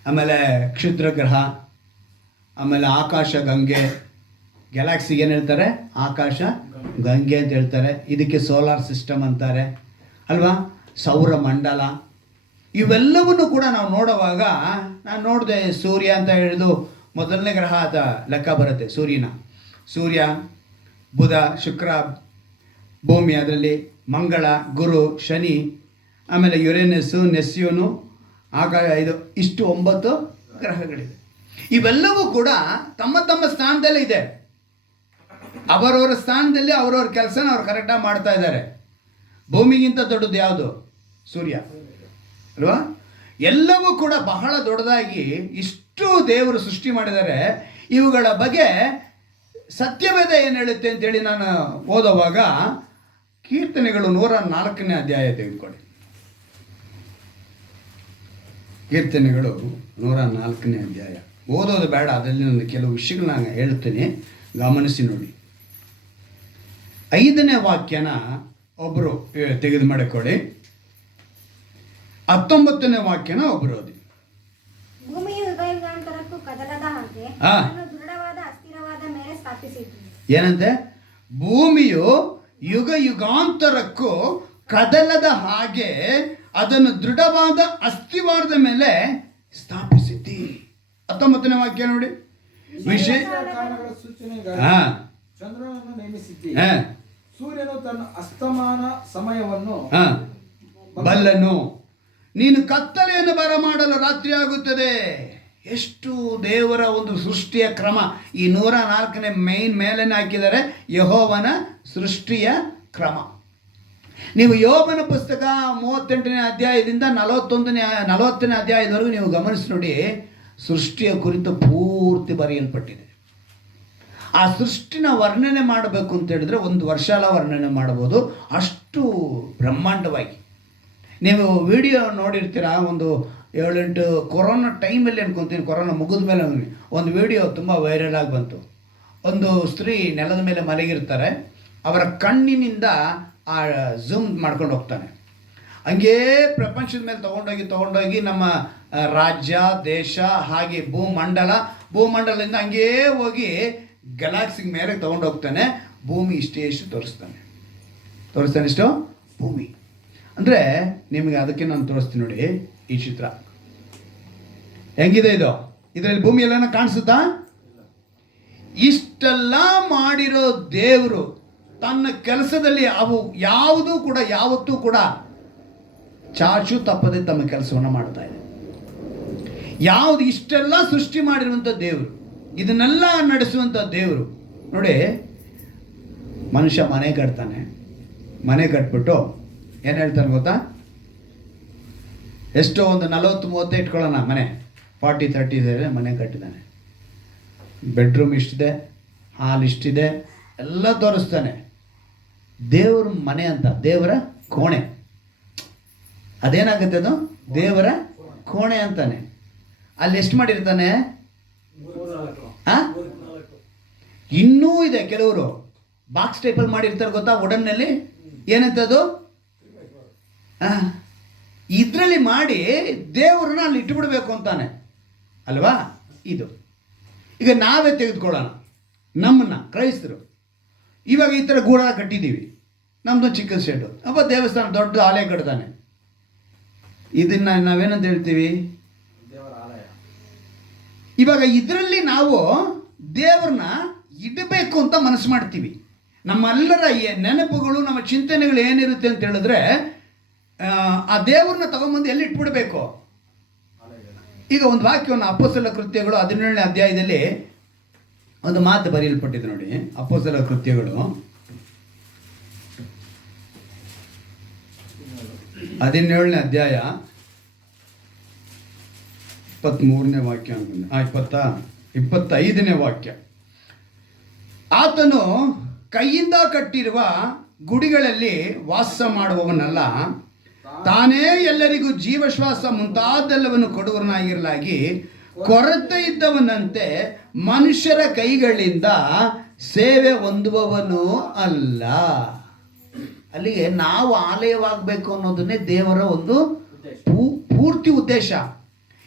ಆಮೇಲೆ ಕ್ಷುದ್ರ ಗ್ರಹ, ಆಮೇಲೆ ಆಕಾಶ ಗಂಗೆ, ಗ್ಯಾಲಾಕ್ಸಿಗೆ ಏನು ಹೇಳ್ತಾರೆ? ಆಕಾಶ ಗಂಗೆ ಅಂತ ಹೇಳ್ತಾರೆ. ಇದಕ್ಕೆ ಸೋಲಾರ್ ಸಿಸ್ಟಮ್ ಅಂತಾರೆ ಅಲ್ವಾ? ಸೌರಮಂಡಲ. ಇವೆಲ್ಲವನ್ನು ಕೂಡ ನಾವು ನೋಡುವಾಗ, ನಾನು ನೋಡಿದೆ ಸೂರ್ಯ ಅಂತ ಹೇಳಿದು ಮೊದಲನೇ ಗ್ರಹ ಅಂತ ಲೆಕ್ಕ ಬರುತ್ತೆ. ಸೂರ್ಯ, ಬುಧ, ಶುಕ್ರ, ಭೂಮಿ, ಅದರಲ್ಲಿ ಮಂಗಳ, ಗುರು, ಶನಿ, ಆಮೇಲೆ ಯುರೇನಸ್ಸು, ನೆಸ್ಯೂನು, ಇದು ಇಷ್ಟು 9 ಗ್ರಹಗಳಿದೆ. ಇವೆಲ್ಲವೂ ಕೂಡ ತಮ್ಮ ತಮ್ಮ ಸ್ಥಾನದಲ್ಲೇ ಇದೆ. ಅವರವರ ಸ್ಥಾನದಲ್ಲಿ ಅವರವ್ರ ಕೆಲಸನ ಅವ್ರು ಕರೆಕ್ಟಾಗಿ ಮಾಡ್ತಾ ಇದ್ದಾರೆ. ಭೂಮಿಗಿಂತ ದೊಡ್ಡದು ಯಾವುದು? ಸೂರ್ಯ ಅಲ್ವಾ? ಎಲ್ಲವೂ ಕೂಡ ಬಹಳ ದೊಡ್ಡದಾಗಿ ಇಷ್ಟು ದೇವರು ಸೃಷ್ಟಿ ಮಾಡಿದ್ದಾರೆ. ಇವುಗಳ ಬಗ್ಗೆ ಸತ್ಯವೇದ ಏನು ಹೇಳುತ್ತೆ ಅಂತೇಳಿ ನಾನು ಓದುವಾಗ, ಕೀರ್ತನೆಗಳು 104ನೇ ಅಧ್ಯಾಯ ತೆಗೆದುಕೊಳ್ಳಿ. ಕೀರ್ತನೆಗಳು 104ನೇ ಅಧ್ಯಾಯ. ಓದೋದು ಬೇಡ, ಅದರಲ್ಲಿ ನಾನು ಕೆಲವು ವಿಷಯಗಳನ್ನ ನಾನು ಹೇಳ್ತೀನಿ, ಗಮನಿಸಿ ನೋಡಿ. 5ನೇ ವಾಕ್ಯನ ಒಬ್ಬರು ತೆಗೆದು ಮಾಡಿಕೊಳ್ಳಿ. 19ನೇ ವಾಕ್ಯನ ಒಬ್ಬರು ಓದಿ. ಭೂಮಿಯು ಯುಗಾಂತರಕ್ಕೂ ಕದಲದ ಹಾಗೆ ದೃಢವಾದ ಅಸ್ಥಿರವಾದ ಮೇಲೆ ಸ್ಥಾಪಿಸಿತು. ಏನಂತೆ? ಭೂಮಿಯು ಯುಗ ಯುಗಾಂತರಕ್ಕೂ ಕದಲದ ಹಾಗೆ ಅದನ್ನು ದೃಢವಾದ ಅಸ್ಥಿವಾರದ ಮೇಲೆ ಸ್ಥಾಪಿಸಿದ್ದಿ. 19ನೇ ವಾಕ್ಯ ನೋಡಿ. ವಿಷಯ ಚಂದ್ರನನ್ನು ನೇಮಿಸಿದ್ದಿ, ಸೂರ್ಯನು ತನ್ನ ಅಸ್ತಮಾನ ಸಮಯವನ್ನು ಬಲ್ಲನು, ನೀನು ಕತ್ತಲೆಯನ್ನು ಬರಮಾಡಲು ರಾತ್ರಿ ಆಗುತ್ತದೆ. ಎಷ್ಟು ದೇವರ ಒಂದು ಸೃಷ್ಟಿಯ ಕ್ರಮ! ಈ 104ನೇ ಮೇಲೇನೆ ಹಾಕಿದ್ದಾರೆ, ಯೆಹೋವನ ಸೃಷ್ಟಿಯ ಕ್ರಮ. ನೀವು ಯೋಬನ ಪುಸ್ತಕ 38ನೇ ಅಧ್ಯಾಯದಿಂದ 40ನೇ ಅಧ್ಯಾಯದವರೆಗೂ ನೀವು ಗಮನಿಸಿ ನೋಡಿ, ಸೃಷ್ಟಿಯ ಕುರಿತು ಪೂರ್ತಿ ಬರೆಯಲ್ಪಟ್ಟಿದೆ. ಆ ಸೃಷ್ಟಿನ ವರ್ಣನೆ ಮಾಡಬೇಕು ಅಂತ ಹೇಳಿದ್ರೆ 1 ವರ್ಷ ವರ್ಣನೆ ಮಾಡ್ಬೋದು, ಅಷ್ಟು ಬ್ರಹ್ಮಾಂಡವಾಗಿ. ನೀವು ವಿಡಿಯೋ ನೋಡಿರ್ತೀರ, ಒಂದು 7-8 ಕೊರೋನಾ ಟೈಮಲ್ಲಿ ಅನ್ಕೊತೀನಿ, ಕೊರೋನಾ ಮುಗಿದ ಮೇಲೆ ಒಂದು ವಿಡಿಯೋ ತುಂಬ ವೈರಲ್ ಆಗಿ ಬಂತು. ಒಂದು ಸ್ತ್ರೀ ನೆಲದ ಮೇಲೆ ಮಲಗಿರ್ತಾರೆ, ಅವರ ಕಣ್ಣಿನಿಂದ ಆ ಝೂಮ್ ಮಾಡ್ಕೊಂಡು ಹೋಗ್ತಾನೆ. ಹಂಗೇ ಪ್ರಪಂಚದ ಮೇಲೆ ತೊಗೊಂಡೋಗಿ ನಮ್ಮ ರಾಜ್ಯ, ದೇಶ, ಹಾಗೆ ಭೂಮಂಡಲದಿಂದ ಹಂಗೇ ಹೋಗಿ ಗ್ಯಾಲಾಕ್ಸಿಗೆ ಮೇಲೆ ತೊಗೊಂಡೋಗ್ತಾನೆ. ಭೂಮಿ ಇಷ್ಟು ತೋರಿಸ್ತಾನೆ ಇಷ್ಟು ಭೂಮಿ. ಅಂದರೆ ನಿಮಗೆ ಅದಕ್ಕೆ ನಾನು ತೋರಿಸ್ತೀನಿ ನೋಡಿ, ಈ ಚಿತ್ರ ಹೆಂಗಿದೆ ಇದು. ಇದರಲ್ಲಿ ಭೂಮಿ ಎಲ್ಲನ ಕಾಣಿಸುತ್ತಾ? ಇಷ್ಟೆಲ್ಲ ಮಾಡಿರೋ ದೇವರು ತನ್ನ ಕೆಲಸದಲ್ಲಿ ಅವು ಯಾವುದೂ ಕೂಡ ಯಾವತ್ತೂ ಕೂಡ ಚಾಚು ತಪ್ಪದೆ ತಮ್ಮ ಕೆಲಸವನ್ನು ಮಾಡ್ತಾ ಇದೆ. ಯಾವುದು ಇಷ್ಟೆಲ್ಲ ಸೃಷ್ಟಿ ಮಾಡಿರುವಂಥ ದೇವರು, ಇದನ್ನೆಲ್ಲ ನಡೆಸುವಂಥ ದೇವರು ನೋಡಿ, ಮನುಷ್ಯ ಮನೆ ಕಟ್ತಾನೆ. ಮನೆ ಕಟ್ಬಿಟ್ಟು ಏನು ಹೇಳ್ತಾನೆ ಗೊತ್ತಾ? ಎಷ್ಟೋ ಒಂದು 40-30 ಇಟ್ಕೊಳ್ಳೋಣ, ಮನೆ 40-30 ಇದೆ, ಮನೆ ಕಟ್ಟಿದ್ದಾನೆ. ಬೆಡ್ರೂಮ್ ಇಷ್ಟಿದೆ, ಹಾಲ್ ಇಷ್ಟಿದೆ, ಎಲ್ಲ ತೋರಿಸ್ತಾನೆ. ದೇವ್ರ ಮನೆ ಅಂತ, ದೇವರ ಕೋಣೆ. ಅದೇನಾಗುತ್ತೆ ಅದು? ದೇವರ ಕೋಣೆ ಅಂತಾನೆ. ಅಲ್ಲಿ ಎಷ್ಟು ಮಾಡಿರ್ತಾನೆ? ಇನ್ನೂ ಇದೆ. ಕೆಲವರು ಬಾಕ್ಸ್ ಟೈಪಲ್ಲಿ ಮಾಡಿರ್ತಾರೆ ಗೊತ್ತಾ, ವುಡನ್ನಲ್ಲಿ. ಏನಂತದು? ಇದರಲ್ಲಿ ಮಾಡಿ ದೇವ್ರನ್ನ ಅಲ್ಲಿ ಇಟ್ಟುಬಿಡ್ಬೇಕು ಅಂತಾನೆ ಅಲ್ವಾ? ಇದು ಈಗ ನಾವೇ ತೆಗೆದುಕೊಳ್ಳೋಣ, ನಮ್ಮನ್ನ ಕ್ರೈಸ್ತರು ಇವಾಗ ಈ ಥರ ಗೂಢ ಕಟ್ಟಿದ್ದೀವಿ. ನಮ್ಮದು ಚಿಕ್ಕ ಶೆಡ್ಡು, ಅಪ್ಪ ದೇವಸ್ಥಾನ ದೊಡ್ಡ ಆಲಯ ಕಟ್ತಾನೆ. ಇದನ್ನ ನಾವೇನಂತ ಹೇಳ್ತೀವಿ? ಇವಾಗ ಇದರಲ್ಲಿ ನಾವು ದೇವ್ರನ್ನ ಇಡಬೇಕು ಅಂತ ಮನಸ್ಸು ಮಾಡ್ತೀವಿ. ನಮ್ಮೆಲ್ಲರ ನೆನಪುಗಳು, ನಮ್ಮ ಚಿಂತನೆಗಳು ಏನಿರುತ್ತೆ ಅಂತ ಹೇಳಿದ್ರೆ, ಆ ದೇವ್ರನ್ನ ತಗೊಂಬಂದು ಎಲ್ಲಿ ಇಟ್ಬಿಡ್ಬೇಕು? ಈಗ ಒಂದು ವಾಕ್ಯವನ್ನು ಅಪೊಸ್ತಲ ಕೃತ್ಯಗಳು 17ನೇ ಅಧ್ಯಾಯದಲ್ಲಿ ಒಂದು ಮಾತು ಬರೆಯಲ್ಪಟ್ಟಿದೆ ನೋಡಿ. ಅಪೊಸ್ತಲ ಕೃತ್ಯಗಳು 17ನೇ ಅಧ್ಯಾಯ 23ನೇ ವಾಕ್ಯ ಅನ್ಕೊಂಡು 25ನೇ ವಾಕ್ಯ. ಆತನು ಕೈಯಿಂದ ಕಟ್ಟಿರುವ ಗುಡಿಗಳಲ್ಲಿ ವಾಸ ಮಾಡುವವನಲ್ಲ, ತಾನೇ ಎಲ್ಲರಿಗೂ ಜೀವಶ್ವಾಸ ಮುಂತಾದೆಲ್ಲವನ್ನು ಕೊಡುವವನಾಗಿರಲಾಗಿ ಕೊರತೆ ಇದ್ದವನಂತೆ ಮನುಷ್ಯರ ಕೈಗಳಿಂದ ಸೇವೆ ಹೊಂದುವವನು ಅಲ್ಲ. ಅಲ್ಲಿಗೆ ನಾವು ಆಲಯವಾಗಬೇಕು ಅನ್ನೋದನ್ನೇ ದೇವರ ಒಂದು ಪೂರ್ತಿ ಉದ್ದೇಶ.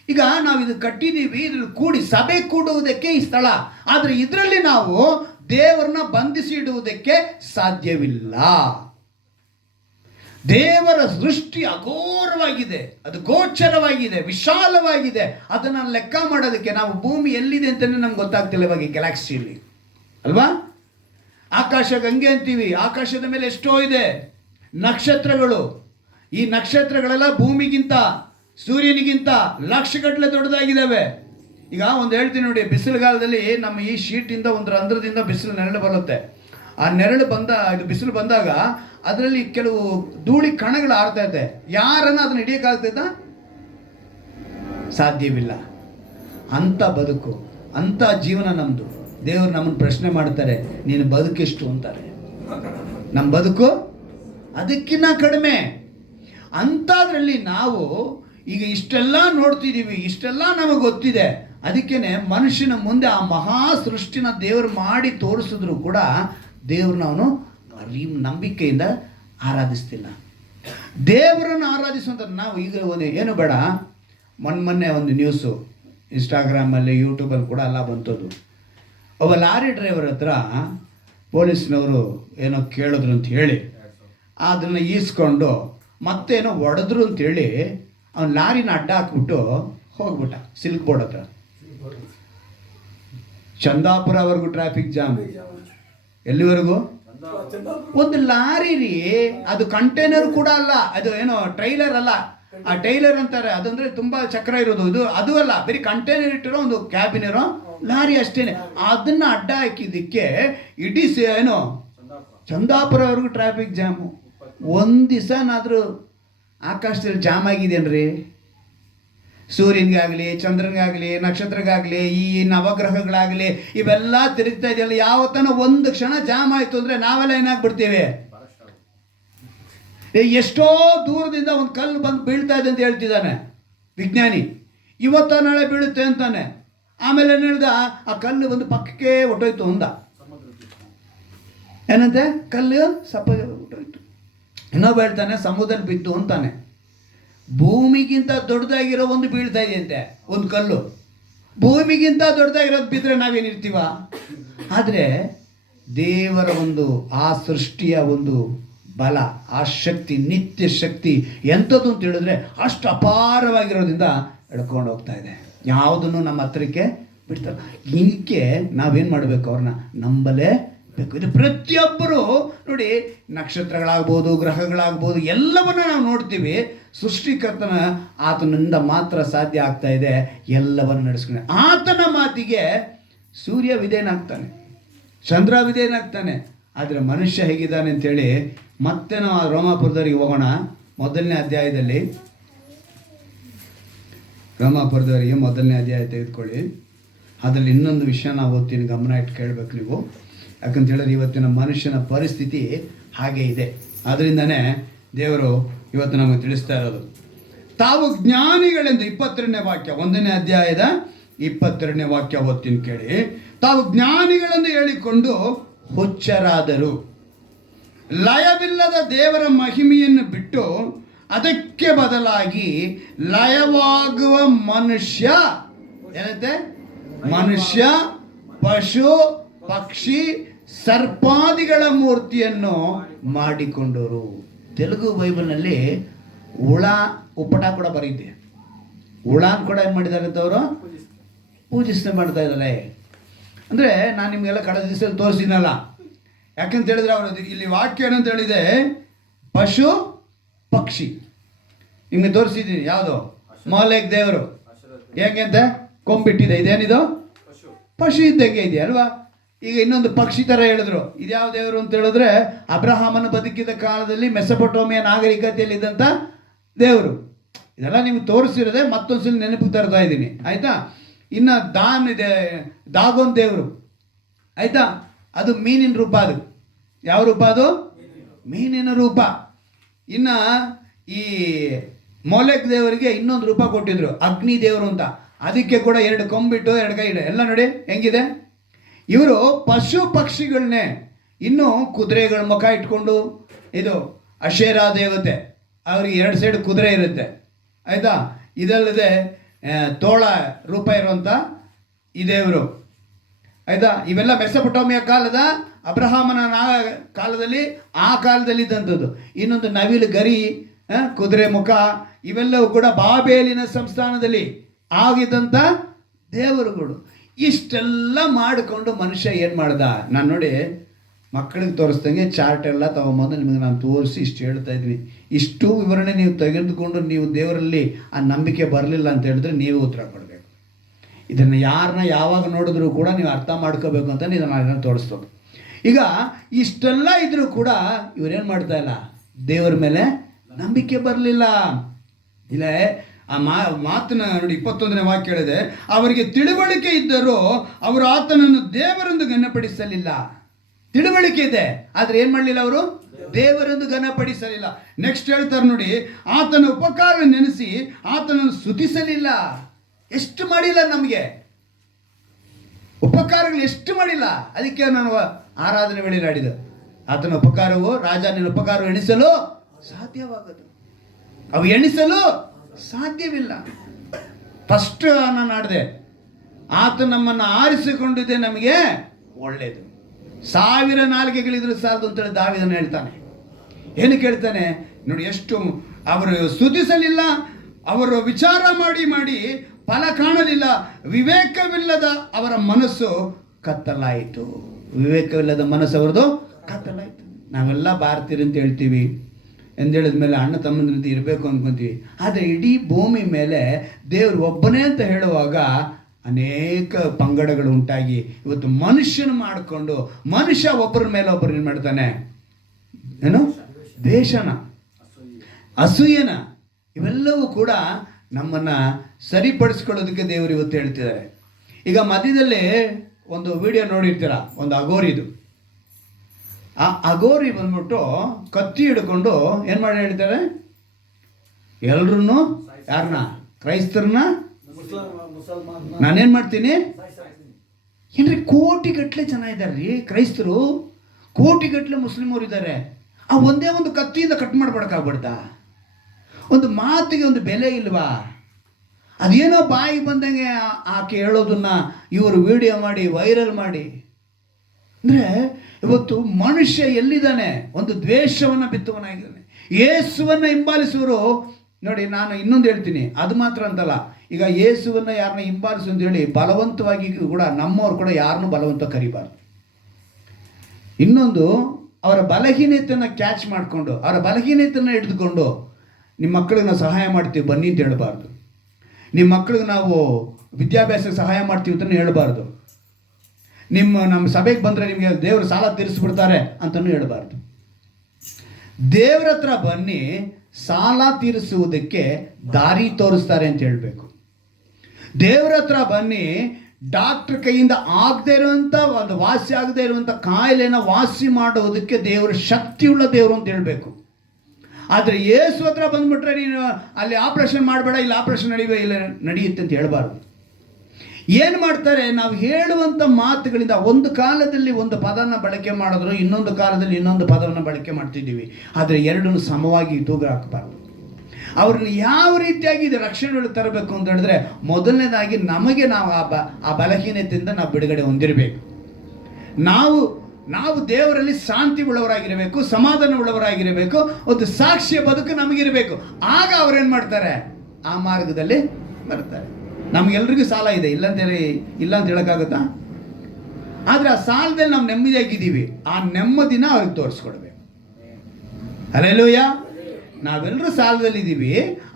ಈಗ ನಾವು ಇದು ಕಟ್ಟಿದ್ದೀವಿ, ಇದ್ರಲ್ಲಿ ಕೂಡಿ ಸಭೆ ಕೂಡುವುದಕ್ಕೆ ಈ ಸ್ಥಳ. ಆದರೆ ಇದರಲ್ಲಿ ನಾವು ದೇವರನ್ನ ಬಂಧಿಸಿ ಇಡುವುದಕ್ಕೆ ಸಾಧ್ಯವಿಲ್ಲ. ದೇವರ ಸೃಷ್ಟಿ ಅಘೋರವಾಗಿದೆ, ಅದು ಗೋಚರವಾಗಿದೆ, ವಿಶಾಲವಾಗಿದೆ. ಅದನ್ನು ಲೆಕ್ಕ ಮಾಡೋದಕ್ಕೆ ನಾವು ಭೂಮಿ ಎಲ್ಲಿದೆ ಅಂತಲೇ ನಮ್ಗೆ ಗೊತ್ತಾಗ್ತಿಲ್ಲ ಇವಾಗ ಗ್ಯಾಲಕ್ಸಿಯಲ್ಲಿ ಅಲ್ವಾ? ಆಕಾಶ ಗಂಗೆ ಅಂತೀವಿ, ಆಕಾಶದ ಮೇಲೆ ಎಷ್ಟೋ ಇದೆ ನಕ್ಷತ್ರಗಳು. ಈ ನಕ್ಷತ್ರಗಳೆಲ್ಲ ಭೂಮಿಗಿಂತ, ಸೂರ್ಯನಿಗಿಂತ ಲಕ್ಷಗಟ್ಟಲೆ ದೊಡ್ಡದಾಗಿದ್ದಾವೆ. ಈಗ ಒಂದು ಹೇಳ್ತೀನಿ ನೋಡಿ, ಬಿಸಿಲುಗಾಲದಲ್ಲಿ ನಮ್ಮ ಈ ಶೀಟಿಂದ ಒಂದು ರಂಧ್ರದಿಂದ ಬಿಸಿಲು ನೆರಳು ಬರುತ್ತೆ. ಆ ನೆರಳು ಇದು ಬಿಸಿಲು ಬಂದಾಗ ಅದರಲ್ಲಿ ಕೆಲವು ಧೂಳಿ ಕಣಗಳು ಆಡ್ತಾ ಇದೆ. ಯಾರನ್ನ ಅದನ್ನ ಹಿಡಿಯೋಕ್ಕಾಗ್ತದ? ಸಾಧ್ಯವಿಲ್ಲ. ಅಂಥ ಬದುಕು, ಅಂಥ ಜೀವನ ನಮ್ಮದು. ದೇವರು ನಮ್ಮನ್ನು ಪ್ರಶ್ನೆ ಮಾಡ್ತಾರೆ, ನೀನು ಬದುಕೆಷ್ಟು ಅಂತಾರೆ. ನಮ್ಮ ಬದುಕು ಅದಕ್ಕಿಂತ ಕಡಿಮೆ. ಅಂಥದ್ರಲ್ಲಿ ನಾವು ಈಗ ಇಷ್ಟೆಲ್ಲ ನೋಡ್ತಿದ್ದೀವಿ, ಇಷ್ಟೆಲ್ಲ ನಮಗೆ ಗೊತ್ತಿದೆ. ಅದಕ್ಕೇನೆ ಮನುಷ್ಯನ ಮುಂದೆ ಆ ಮಹಾ ಸೃಷ್ಟಿನ ದೇವರು ಮಾಡಿ ತೋರಿಸಿದ್ರು ಕೂಡ ದೇವ್ರನ್ನ ಅವನು ನಂಬಿಕೆಯಿಂದ ಆರಾಧಿಸ್ತಿಲ್ಲ. ದೇವರನ್ನು ಆರಾಧಿಸುವಂಥ ನಾವು ಈಗ ಒಂದು ಏನು ಬೇಡ, ಮೊನ್ನೆ ಒಂದು ನ್ಯೂಸು ಇನ್ಸ್ಟಾಗ್ರಾಮಲ್ಲಿ ಯೂಟ್ಯೂಬಲ್ಲಿ ಕೂಡ ಎಲ್ಲ ಬಂತದ್ದು. ಒಬ್ಬ ಲಾರಿ ಡ್ರೈವರ್ ಹತ್ರ ಪೊಲೀಸ್ನವರು ಏನೋ ಕೇಳಿದ್ರು ಅಂತ ಹೇಳಿ ಅದನ್ನು ಈಸ್ಕೊಂಡು ಮತ್ತೇನೋ ಹೊಡೆದ್ರು ಅಂತೇಳಿ ಅವನು ಲಾರಿನ ಅಡ್ಡ ಹಾಕ್ಬಿಟ್ಟು ಹೋಗ್ಬಿಟ್ಟ ಸಿಲ್ಕ್ ಬೋರ್ಡ್ ಹತ್ರ. ಚಂದಾಪುರವರೆಗೂ ಟ್ರಾಫಿಕ್ ಜಾಮ್. ಎಲ್ಲಿವರೆಗೂ? ಒಂದು ಲಾರಿ ರೀ, ಅದು ಕಂಟೈನರ್ ಕೂಡ ಅಲ್ಲ, ಅದು ಏನೋ ಟ್ರೈಲರ್ ಅಲ್ಲ. ಆ ಟೈಲರ್ ಅಂತಾರೆ, ಅದಂದ್ರೆ ತುಂಬಾ ಚಕ್ರ ಇರೋದು. ಅದು ಅಲ್ಲ, ಬರೀ ಕಂಟೈನರ್ ಇಟ್ಟಿರೋ ಒಂದು ಕ್ಯಾಬಿನ್ ಇರೋ ಲಾರಿ ಅಷ್ಟೇನೆ. ಅದನ್ನ ಅಡ್ಡ ಹಾಕಿದ್ದಕ್ಕೆ ಇಡೀ ಏನೋ ಚಂದಾಪುರವರೆಗೂ ಟ್ರಾಫಿಕ್ ಜಾಮು. ಒಂದು ದಿವಸನಾದರೂ ಆಕಾಶದಲ್ಲಿ ಜಾಮ್ ಆಗಿದೇನ್ರಿ? ಸೂರ್ಯನಿಗಾಗಲಿ, ಚಂದ್ರನಿಗಾಗಲಿ, ನಕ್ಷತ್ರಗಾಗಲಿ, ಈ ನವಗ್ರಹಗಳಾಗಲಿ ಇವೆಲ್ಲ ತಿರುಗ್ತಾ ಇದೆಯಲ್ಲ, ಯಾವತ್ತನ ಒಂದು ಕ್ಷಣ ಜಾಮ್ ಆಯಿತು ಅಂದರೆ ನಾವೆಲ್ಲ ಏನಾಗ್ಬಿಡ್ತೀವಿ? ಎಷ್ಟೋ ದೂರದಿಂದ ಒಂದು ಕಲ್ಲು ಬಂದು ಬೀಳ್ತಾ ಇದೆ ಅಂತ ಹೇಳ್ತಿದ್ದಾನೆ ವಿಜ್ಞಾನಿ. ಇವತ್ತ ನಾಳೆ ಬೀಳುತ್ತೆ ಅಂತಾನೆ. ಆಮೇಲೆ ಏನು ಹೇಳ್ದ, ಆ ಕಲ್ಲು ಒಂದು ಪಕ್ಕಕ್ಕೆ ಹೊಟ್ಟೋಯ್ತು ಅಂದ. ಏನಂತೆ? ಕಲ್ಲು ಸಪ್ಪ ಹೊಟ್ಟೋಯ್ತು. ಇನ್ನೊಬ್ಬ ಹೇಳ್ತಾನೆ ಸಮುದ್ರದಲ್ಲಿ ಬಿದ್ದು ಅಂತಾನೆ. ಭೂಮಿಗಿಂತ ದೊಡ್ಡದಾಗಿರೋ ಒಂದು ಬೀಳ್ತಾ ಇದೆಯಂತೆ ಒಂದು ಕಲ್ಲು. ಭೂಮಿಗಿಂತ ದೊಡ್ಡದಾಗಿರೋದು ಬಿದ್ದರೆ ನಾವೇನಿರ್ತೀವ? ಆದರೆ ದೇವರ ಒಂದು ಆ ಸೃಷ್ಟಿಯ ಒಂದು ಬಲ, ಆ ಶಕ್ತಿ, ನಿತ್ಯ ಶಕ್ತಿ ಎಂಥದ್ದು ಅಂತ ಹೇಳಿದ್ರೆ ಅಷ್ಟು ಅಪಾರವಾಗಿರೋದ್ರಿಂದ ಎಳ್ಕೊಂಡು ಹೋಗ್ತಾ ಇದೆ. ಯಾವುದನ್ನು ನಮ್ಮ ಹತ್ರಕ್ಕೆ ಬಿಡ್ತಾರೆ. ಇದಕ್ಕೆ ನಾವೇನು ಮಾಡಬೇಕು? ಅವ್ರನ್ನ ನಂಬಲೇ ಬೇಕು. ಇದು ಪ್ರತಿಯೊಬ್ಬರು ನೋಡಿ, ನಕ್ಷತ್ರಗಳಾಗ್ಬೋದು, ಗ್ರಹಗಳಾಗ್ಬೋದು, ಎಲ್ಲವನ್ನ ನಾವು ನೋಡ್ತೀವಿ. ಸೃಷ್ಟಿಕರ್ತನ ಆತನಿಂದ ಮಾತ್ರ ಸಾಧ್ಯ ಆಗ್ತಾ ಇದೆ ಎಲ್ಲವನ್ನು ನಡೆಸ್ಕೊಂಡು. ಆತನ ಮಾತಿಗೆ ಸೂರ್ಯ ವಿಧೇಯನಾಗ್ತಾನೆ, ಚಂದ್ರ ವಿಧೇಯನಾಗ್ತಾನೆ. ಆದರೆ ಮನುಷ್ಯ ಹೇಗಿದ್ದಾನೆ ಅಂತೇಳಿ ಮತ್ತೆ ನಾವು ರೋಮಾಪುರದವರಿಗೆ ಹೋಗೋಣ. ಮೊದಲನೇ ಅಧ್ಯಾಯದಲ್ಲಿ, ರೋಮಾಪುರದವರಿಗೆ ಮೊದಲನೇ ಅಧ್ಯಾಯ ತೆಗೆದುಕೊಳ್ಳಿ. ಅದರಲ್ಲಿ ಇನ್ನೊಂದು ವಿಷಯ ನಾವು ಓದ್ತೀನಿ, ಗಮನ ಇಟ್ಟು ಕೇಳಬೇಕು ನೀವು. ಯಾಕಂತ ಹೇಳಿದ್ರೆ ಇವತ್ತಿನ ಮನುಷ್ಯನ ಪರಿಸ್ಥಿತಿ ಹಾಗೆ ಇದೆ. ಅದರಿಂದನೇ ದೇವರು ಇವತ್ತು ನಮಗೆ ತಿಳಿಸ್ತಾ ಇರೋದು. ತಾವು ಜ್ಞಾನಿಗಳೆಂದು 22ನೇ ವಾಕ್ಯ, 1ನೇ ಅಧ್ಯಾಯದ 22ನೇ ವಾಕ್ಯ ಓದ್ತೀನಿ ಕೇಳಿ. ತಾವು ಜ್ಞಾನಿಗಳೆಂದು ಹೇಳಿಕೊಂಡು ಹುಚ್ಚರಾದರು, ಲಯವಿಲ್ಲದ ದೇವರ ಮಹಿಮೆಯನ್ನು ಬಿಟ್ಟು ಅದಕ್ಕೆ ಬದಲಾಗಿ ಲಯವಾಗುವ ಮನುಷ್ಯ, ಏನಂತೆ, ಮನುಷ್ಯ, ಪಶು, ಪಕ್ಷಿ, ಸರ್ಪಾದಿಗಳ ಮೂರ್ತಿಯನ್ನು ಮಾಡಿಕೊಂಡರು. ತೆಲುಗು ಬೈಬಲ್ನಲ್ಲಿ ಹುಳ ಉಪಟ ಕೂಡ ಬರೀತೆ. ಹುಳಾನ್ ಕೂಡ ಏನು ಮಾಡಿದ್ದಾರೆ ಅಂತ ಅವರು ಪೂಜಿಸ್ತಾ ಮಾಡ್ತಾ ಇದ್ದಾರೆ. ಅಂದರೆ ನಾನು ನಿಮಗೆಲ್ಲ ಕಳೆದ ದಿವಸದಲ್ಲಿ ತೋರಿಸಿದ್ನಲ್ಲ. ಯಾಕಂತ ಹೇಳಿದ್ರೆ ಅವರು ಇಲ್ಲಿ ವಾಕ್ಯ ಏನಂತ ಹೇಳಿದೆ, ಪಶು ಪಕ್ಷಿ. ನಿಮಗೆ ತೋರಿಸಿದ್ದೀನಿ ಯಾವುದು, ಮೋಲೆಕ್ ದೇವರು ಹೇಗೆ ಅಂತ ಕೊಂಬಿಟ್ಟಿದೆ. ಇದೇನಿದು ಪಶು ಇದ್ದಂಗೆ ಇದೆ ಅಲ್ವಾ. ಈಗ ಇನ್ನೊಂದು ಪಕ್ಷಿ ಥರ ಹೇಳಿದ್ರು. ಇದ್ಯಾವ ದೇವರು ಅಂತ ಹೇಳಿದ್ರೆ ಅಬ್ರಹಾಮನ ಬದುಕಿದ ಕಾಲದಲ್ಲಿ ಮೆಸೊಪೊಟೋಮಿಯಾ ನಾಗರಿಕತೆಯಲ್ಲಿ ಇದ್ದಂಥ ದೇವರು. ಇದೆಲ್ಲ ನಿಮ್ಗೆ ತೋರಿಸಿರೋದೆ, ಮತ್ತೊಂದ್ಸಲ ನೆನಪಿಗೆ ತರ್ತಾ ಇದ್ದೀನಿ, ಆಯಿತಾ. ಇನ್ನು ದಾನ್ ಇದೆ, ದಾಗೋನ್ ದೇವರು, ಆಯಿತಾ. ಅದು ಮೀನಿನ ರೂಪ. ಅದು ಯಾವ ರೂಪ? ಅದು ಮೀನಿನ ರೂಪ. ಇನ್ನು ಈ ಮೋಲೆಕ್ ದೇವರಿಗೆ ಇನ್ನೊಂದು ರೂಪ ಕೊಟ್ಟಿದ್ರು, ಅಗ್ನಿ ದೇವರು ಅಂತ. ಅದಕ್ಕೆ ಕೂಡ 2 ಕೊಂಬಿಟ್ಟು 2 ಕೈ ಇದೆ. ಎಲ್ಲ ನೋಡಿ ಹೆಂಗಿದೆ. ಇವರು ಪಶು ಪಕ್ಷಿಗಳನ್ನೇ, ಇನ್ನು ಕುದುರೆಗಳ ಮುಖ ಇಟ್ಕೊಂಡು, ಇದು ಅಶೇರಾ ದೇವತೆ, ಅವ್ರಿಗೆ 2 ಸೈಡ್ ಕುದುರೆ ಇರುತ್ತೆ, ಆಯಿತಾ. ಇದಲ್ಲದೆ ತೋಳ ರೂಪ ಇರುವಂಥ ಈ ದೇವರು, ಆಯಿತಾ. ಇವೆಲ್ಲ ಮೆಸೊಪೊಟೋಮಿಯಾ ಕಾಲದ ಅಬ್ರಹಾಮನ ಕಾಲದಲ್ಲಿ, ಆ ಕಾಲದಲ್ಲಿ ಇದ್ದಂಥದ್ದು. ಇನ್ನೊಂದು ನವಿಲು ಗರಿ, ಕುದುರೆ ಮುಖ, ಇವೆಲ್ಲವೂ ಕೂಡ ಬಾಬೇಲಿನ ಸಂಸ್ಥಾನದಲ್ಲಿ ಆಗಿದ್ದಂಥ ದೇವರುಗಳು. ಇಷ್ಟೆಲ್ಲ ಮಾಡಿಕೊಂಡು ಮನುಷ್ಯ ಏನು ಮಾಡ್ದ? ನಾನು ನೋಡಿ ಮಕ್ಕಳಿಗೆ ತೋರಿಸ್ದಂಗೆ ಚಾರ್ಟ್ ಎಲ್ಲ ತೊಗೊಂಬಂದು ನಿಮಗೆ ನಾನು ತೋರಿಸಿ ಇಷ್ಟು ಹೇಳ್ತಾ ಇದ್ದೀನಿ. ಇಷ್ಟು ವಿವರಣೆ ನೀವು ತೆಗೆದುಕೊಂಡು ನೀವು ದೇವರಲ್ಲಿ ಆ ನಂಬಿಕೆ ಬರಲಿಲ್ಲ ಅಂತ ಹೇಳಿದ್ರೆ ನೀವು ಉತ್ತರ ಕೊಡಬೇಕು. ಇದನ್ನು ಯಾರನ್ನ ಯಾವಾಗ ನೋಡಿದ್ರೂ ಕೂಡ ನೀವು ಅರ್ಥ ಮಾಡ್ಕೋಬೇಕು ಅಂತ ನಾನು ತೋರಿಸ್ಬೇಕು. ಈಗ ಇಷ್ಟೆಲ್ಲ ಇದ್ರೂ ಕೂಡ ಇವರೇನು ಮಾಡ್ತಾ ಇಲ್ಲ, ದೇವರ ಮೇಲೆ ನಂಬಿಕೆ ಬರಲಿಲ್ಲ. ಇಲ್ಲ, ಆ ಮಾತನ್ನ ನೋಡಿ, 21ನೇ ವಾಕ್ಯ ಹೇಳಿದೆ, ಅವರಿಗೆ ತಿಳುವಳಿಕೆ ಇದ್ದರೂ ಅವರು ಆತನನ್ನು ದೇವರೆಂದು ಘನಪಡಿಸಲಿಲ್ಲ. ತಿಳುವಳಿಕೆ ಇದೆ, ಆದರೆ ಏನು ಮಾಡಲಿಲ್ಲ, ಅವರು ದೇವರೆಂದು ಘನಪಡಿಸಲಿಲ್ಲ. ನೆಕ್ಸ್ಟ್ ಹೇಳ್ತಾರೆ ನೋಡಿ, ಆತನ ಉಪಕಾರ ನೆನೆಸಿ ಆತನನ್ನು ಸ್ತುತಿಸಲಿಲ್ಲ. ಎಷ್ಟು ಮಾಡಿಲ್ಲ ನಮಗೆ ಉಪಕಾರಗಳು, ಎಷ್ಟು ಮಾಡಿಲ್ಲ. ಅದಕ್ಕೆ ನಾನು ಆರಾಧನೆ ವೇಳೆ ಆಡಿದ, ಆತನ ಉಪಕಾರವು ರಾಜನ ಉಪಕಾರವು ಎಣಿಸಲು ಸಾಧ್ಯವಾಗದು, ಅವು ಎಣಿಸಲು ಸಾಧ್ಯವಿಲ್ಲ. ಫಸ್ಟ್ ನಾನು ಆಡಿದೆ, ಆತ ನಮ್ಮನ್ನು ಆರಿಸಿಕೊಂಡಿದ್ದೆ ನಮಗೆ ಒಳ್ಳೆಯದು, 1000 ನಾಲಿಗೆಗಳಿದ್ರು ಸಾಲದು ಅಂತೇಳಿ ದಾವೀದನು ಹೇಳ್ತಾನೆ. ಏನು ಕೇಳ್ತಾನೆ ನೋಡಿ, ಎಷ್ಟು ಅವರು ಸ್ತುತಿಸಲಿಲ್ಲ, ಅವರು ವಿಚಾರ ಮಾಡಿ ಮಾಡಿ ಫಲ ಕಾಣಲಿಲ್ಲ, ವಿವೇಕವಿಲ್ಲದ ಅವರ ಮನಸ್ಸು ಕತ್ತಲಾಯಿತು. ವಿವೇಕವಿಲ್ಲದ ಮನಸ್ಸು ಅವರದು ಕತ್ತಲಾಯಿತು. ನಾವೆಲ್ಲ ಭಾರತೀಯರು ಅಂತ ಹೇಳ್ತೀವಿ, ಎಂದೇಳಿದ ಮೇಲೆ ಅಣ್ಣ ತಮ್ಮಂದ್ರಂತೆ ಇರಬೇಕು ಅಂದ್ಕೊತೀವಿ. ಆದರೆ ಇಡೀ ಭೂಮಿ ಮೇಲೆ ದೇವರು ಒಬ್ಬನೇ ಅಂತ ಹೇಳುವಾಗ ಅನೇಕ ಪಂಗಡಗಳು ಉಂಟಾಗಿ ಇವತ್ತು ಮನುಷ್ಯನ ಮಾಡಿಕೊಂಡು ಮನುಷ್ಯ ಒಬ್ಬರ ಮೇಲೆ ಒಬ್ಬರು ಏನು ಮಾಡ್ತಾನೆ, ಏನು ದ್ವೇಷನ, ಅಸೂಯನ, ಇವೆಲ್ಲವೂ ಕೂಡ ನಮ್ಮನ್ನು ಸರಿಪಡಿಸ್ಕೊಳ್ಳೋದಕ್ಕೆ ದೇವರು ಇವತ್ತು ಹೇಳ್ತಿದ್ದಾರೆ. ಈಗ ಮಧ್ಯದಲ್ಲಿ ಒಂದು ವಿಡಿಯೋ ನೋಡಿರ್ತೀರ, ಒಂದು ಅಗೋರಿದು. ಆ ಅಗೋರಿ ಬಂದ್ಬಿಟ್ಟು ಕತ್ತಿ ಹಿಡ್ಕೊಂಡು ಏನು ಮಾಡಿ ಹೇಳ್ತಾರೆ, ಎಲ್ರೂ ಯಾರನ್ನ, ಕ್ರೈಸ್ತರನ್ನ ನಾನೇನು ಮಾಡ್ತೀನಿ ಏನ್ರಿ, ಕೋಟಿಗಟ್ಟಲೆ ಜನ ಇದ್ದಾರೆ ರೀ ಕ್ರೈಸ್ತರು, ಕೋಟಿಗಟ್ಟಲೆ ಮುಸ್ಲಿಮರು ಇದ್ದಾರೆ. ಆ ಒಂದೇ ಒಂದು ಕತ್ತಿಯಿಂದ ಕಟ್ ಮಾಡ್ಬಿಡಕ್ಕಾಗ್ಬಿಡ್ತಾ? ಒಂದು ಮಾತಿಗೆ ಒಂದು ಬೆಲೆ ಇಲ್ವಾ? ಅದೇನೋ ಬಾಯಿಗೆ ಬಂದಂಗೆ ಆಕೆ ಹೇಳೋದನ್ನ ಇವರು ವಿಡಿಯೋ ಮಾಡಿ ವೈರಲ್ ಮಾಡಿ. ಅಂದರೆ ಇವತ್ತು ಮನುಷ್ಯ ಎಲ್ಲಿದ್ದಾನೆ, ಒಂದು ದ್ವೇಷವನ್ನು ಬಿತ್ತುವನಾಗಿದ್ದಾನೆ. ಯೇಸುವನ್ನು ಹಿಂಬಾಲಿಸುವರು ನೋಡಿ, ನಾನು ಇನ್ನೊಂದು ಹೇಳ್ತೀನಿ, ಅದು ಮಾತ್ರ ಅಂತಲ್ಲ, ಈಗ ಯೇಸುವನ್ನು ಯಾರನ್ನ ಹಿಂಬಾಲಿಸು ಅಂತ ಹೇಳಿ ಬಲವಂತವಾಗಿ ಕೂಡ ನಮ್ಮವ್ರು ಕೂಡ ಯಾರನ್ನೂ ಬಲವಂತ ಕರಿಬಾರ್ದು. ಇನ್ನೊಂದು, ಅವರ ಬಲಹೀನತೆಯನ್ನು ಕ್ಯಾಚ್ ಮಾಡಿಕೊಂಡು ಅವರ ಬಲಹೀನತೆಯನ್ನು ಹಿಡಿದುಕೊಂಡು ನಿಮ್ಮ ಮಕ್ಕಳಿಗೆ ನಾವು ಸಹಾಯ ಮಾಡ್ತೀವಿ ಬನ್ನಿ ಅಂತ ಹೇಳಬಾರ್ದು. ನಿಮ್ಮ ಮಕ್ಕಳಿಗೆ ನಾವು ವಿದ್ಯಾಭ್ಯಾಸಕ್ಕೆ ಸಹಾಯ ಮಾಡ್ತೀವಿ ಅಂತಲೂ ಹೇಳಬಾರ್ದು. ನಮ್ಮ ಸಭೆಗೆ ಬಂದರೆ ನಿಮಗೆ ದೇವರು ಸಾಲ ತೀರಿಸ್ಬಿಡ್ತಾರೆ ಅಂತಲೂ ಹೇಳಬಾರ್ದು. ದೇವರ ಹತ್ರ ಬನ್ನಿ, ಸಾಲ ತೀರಿಸುವುದಕ್ಕೆ ದಾರಿ ತೋರಿಸ್ತಾರೆ ಅಂತ ಹೇಳಬೇಕು. ದೇವರ ಹತ್ರ ಬನ್ನಿ, ಡಾಕ್ಟರ್ ಕೈಯಿಂದ ಆಗದೆ ಇರುವಂಥ ಒಂದು ವಾಸಿ ಆಗದೆ ಇರುವಂಥ ಕಾಯಿಲೆನ ವಾಸಿ ಮಾಡುವುದಕ್ಕೆ ದೇವರು ಶಕ್ತಿಯುಳ್ಳ ದೇವರು ಅಂತ ಹೇಳಬೇಕು. ಆದರೆ ಯೇಸು ಹತ್ರ ಬಂದ್ಬಿಟ್ರೆ ನೀನು ಅಲ್ಲಿ ಆಪ್ರೇಷನ್ ಮಾಡಬೇಡ, ಇಲ್ಲಿ ಆಪ್ರೇಷನ್ ಇಲ್ಲ ನಡೆಯುತ್ತೆ ಅಂತ ಹೇಳಬಾರ್ದು. ಏನು ಮಾಡ್ತಾರೆ, ನಾವು ಹೇಳುವಂಥ ಮಾತುಗಳಿಂದ ಒಂದು ಕಾಲದಲ್ಲಿ ಒಂದು ಪದನ ಬಳಕೆ ಮಾಡಿದ್ರು, ಇನ್ನೊಂದು ಕಾಲದಲ್ಲಿ ಇನ್ನೊಂದು ಪದವನ್ನು ಬಳಕೆ ಮಾಡ್ತಿದ್ದೀವಿ. ಆದರೆ ಎರಡನ್ನು ಸಮವಾಗಿ ತೂಗ ಹಾಕಬಾರ್ದು. ಅವ್ರನ್ನ ಯಾವ ರೀತಿಯಾಗಿ ಇದು ರಕ್ಷಣೆಗಳು ತರಬೇಕು ಅಂತ ಹೇಳಿದ್ರೆ, ಮೊದಲನೇದಾಗಿ ನಮಗೆ ನಾವು ಆ ಬಲಹೀನತೆಯಿಂದ ನಾವು ಬಿಡುಗಡೆ ಹೊಂದಿರಬೇಕು. ನಾವು ದೇವರಲ್ಲಿ ಶಾಂತಿ ಉಳ್ಳವರಾಗಿರಬೇಕು, ಸಮಾಧಾನ ಉಳ್ಳವರಾಗಿರಬೇಕು, ಒಂದು ಸಾಕ್ಷಿಯ ಬದುಕು ನಮಗಿರಬೇಕು. ಆಗ ಅವ್ರೇನು ಮಾಡ್ತಾರೆ, ಆ ಮಾರ್ಗದಲ್ಲಿ ಬರ್ತಾರೆ. ನಮಗೆಲ್ರಿಗೂ ಸಾಲ ಇದೆ, ಇಲ್ಲ ಅಂತ ಹೇಳೋಕ್ಕಾಗುತ್ತಾ? ಆದರೆ ಆ ಸಾಲದಲ್ಲಿ ನಾವು ನೆಮ್ಮದಿಯಾಗಿದ್ದೀವಿ, ಆ ನೆಮ್ಮದಿನ ಅವ್ರಿಗೆ ತೋರಿಸ್ಕೊಡ್ಬೇಕು. ಹಲ್ಲೆಲೂಯಾ. ನಾವೆಲ್ಲರೂ ಸಾಲದಲ್ಲಿದ್ದೀವಿ,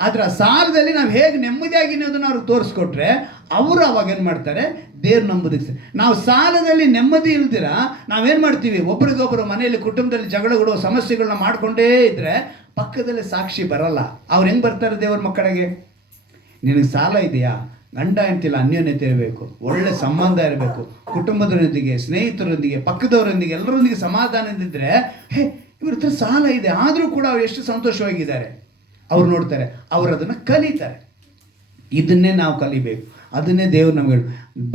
ಆದರೆ ಆ ಸಾಲದಲ್ಲಿ ನಾವು ಹೇಗೆ ನೆಮ್ಮದಿಯಾಗಿದ್ದೀವಿ ಅದನ್ನು ಅವ್ರಿಗೆ ತೋರಿಸ್ಕೊಟ್ರೆ ಅವರು ಅವಾಗ ಏನು ಮಾಡ್ತಾರೆ, ದೇವ್ರು ನಂಬುದಕ್ಕೆ. ನಾವು ಸಾಲದಲ್ಲಿ ನೆಮ್ಮದಿ ಇಲ್ದಿರ ನಾವೇನು ಮಾಡ್ತೀವಿ, ಒಬ್ರಿಗೊಬ್ಬರು ಮನೆಯಲ್ಲಿ ಕುಟುಂಬದಲ್ಲಿ ಜಗಳಗಳು ಸಮಸ್ಯೆಗಳನ್ನ ಮಾಡಿಕೊಂಡೇ ಇದ್ದರೆ ಪಕ್ಕದಲ್ಲಿ ಸಾಕ್ಷಿ ಬರಲ್ಲ. ಅವ್ರು ಹೆಂಗೆ ಬರ್ತಾರೆ ದೇವ್ರ ಮಕ್ಕಳಿಗೆ? ನಿನಗೆ ಸಾಲ ಇದೆಯಾ, ಗಂಡ ಹೆಂಡತಿಲ್ಲ ಅನ್ಯೋನ್ಯತೆ ಇರಬೇಕು, ಒಳ್ಳೆ ಸಂಬಂಧ ಇರಬೇಕು, ಕುಟುಂಬದವರೊಂದಿಗೆ, ಸ್ನೇಹಿತರೊಂದಿಗೆ, ಪಕ್ಕದವರೊಂದಿಗೆ, ಎಲ್ಲರೊಂದಿಗೆ ಸಮಾಧಾನದಿದ್ದರೆ, ಹೇ ಇವ್ರ ಹತ್ರ ಸಾಲ ಇದೆ ಆದರೂ ಕೂಡ ಅವ್ರು ಎಷ್ಟು ಸಂತೋಷವಾಗಿದ್ದಾರೆ ಅವ್ರು ನೋಡ್ತಾರೆ, ಅವರು ಅದನ್ನು ಕಲಿತಾರೆ. ಇದನ್ನೇ ನಾವು ಕಲಿಬೇಕು, ಅದನ್ನೇ ದೇವರು ನಮಗೆ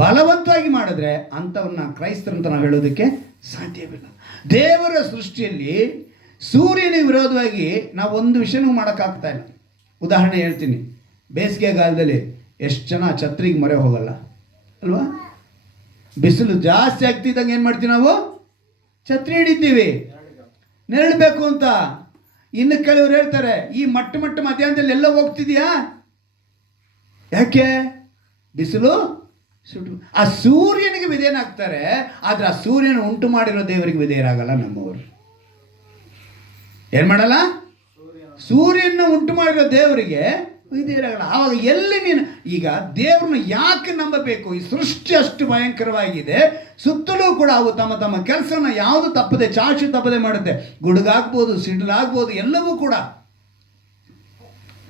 ಬಲವಂತವಾಗಿ ಮಾಡಿದ್ರೆ ಅಂಥವ್ರನ್ನ ಕ್ರೈಸ್ತರಂತ ನಾವು ಹೇಳೋದಕ್ಕೆ ಸಾಧ್ಯವಿಲ್ಲ. ದೇವರ ಸೃಷ್ಟಿಯಲ್ಲಿ ಸೂರ್ಯನಿಗೆ ವಿರೋಧವಾಗಿ ನಾವು ಒಂದು ವಿಷಯನೂ ಮಾಡೋಕ್ಕಾಗ್ತಾ ಇಲ್ಲ. ಉದಾಹರಣೆ ಹೇಳ್ತೀನಿ, ಬೇಸಿಗೆಗಾಲದಲ್ಲಿ ಎಷ್ಟು ಜನ ಛತ್ರಿಗೆ ಮೊರೆ ಹೋಗಲ್ಲ ಅಲ್ವಾ? ಬಿಸಿಲು ಜಾಸ್ತಿ ಆಗ್ತಿದ್ದಂಗೆ ಏನು ಮಾಡ್ತೀವಿ, ನಾವು ಛತ್ರಿ ಹಿಡಿತೀವಿ ನೆರಳಬೇಕು ಅಂತ. ಇನ್ನು ಕೆಲವರು ಹೇಳ್ತಾರೆ, ಈ ಮಟ್ಟ ಮಧ್ಯಾಹ್ನದಲ್ಲಿ ಎಲ್ಲ ಹೋಗ್ತಿದ್ಯಾ, ಯಾಕೆ? ಬಿಸಿಲು ಸುಟ್ಟು. ಆ ಸೂರ್ಯನಿಗೆ ವಿಧೇಯನಾಗ್ತಾರೆ, ಆದರೆ ಆ ಸೂರ್ಯನ ಉಂಟು ಮಾಡಿರೋ ದೇವರಿಗೆ ವಿಧೇಯರಾಗಲ್ಲ. ನಮ್ಮವರು ಏನು ಮಾಡಲ್ಲ, ಸೂರ್ಯನ ಉಂಟು ಮಾಡಿರೋ ದೇವರಿಗೆ ವಿಧೇಯರಾಗಲ್ಲ. ಆವಾಗ ಎಲ್ಲಿ ನೀನು ಈಗ ದೇವ್ರನ್ನ ಯಾಕೆ ನಂಬಬೇಕು? ಈ ಸೃಷ್ಟಿ ಅಷ್ಟು ಭಯಂಕರವಾಗಿದೆ, ಸುತ್ತಲೂ ಕೂಡ ಅವು ತಮ್ಮ ತಮ್ಮ ಕೆಲಸನ ಯಾವುದು ತಪ್ಪದೆ, ಚಾಚು ತಪ್ಪದೆ ಮಾಡುತ್ತೆ. ಗುಡುಗಾಗ್ಬೋದು, ಸಿಡಿಲಾಗ್ಬೋದು, ಎಲ್ಲವೂ ಕೂಡ.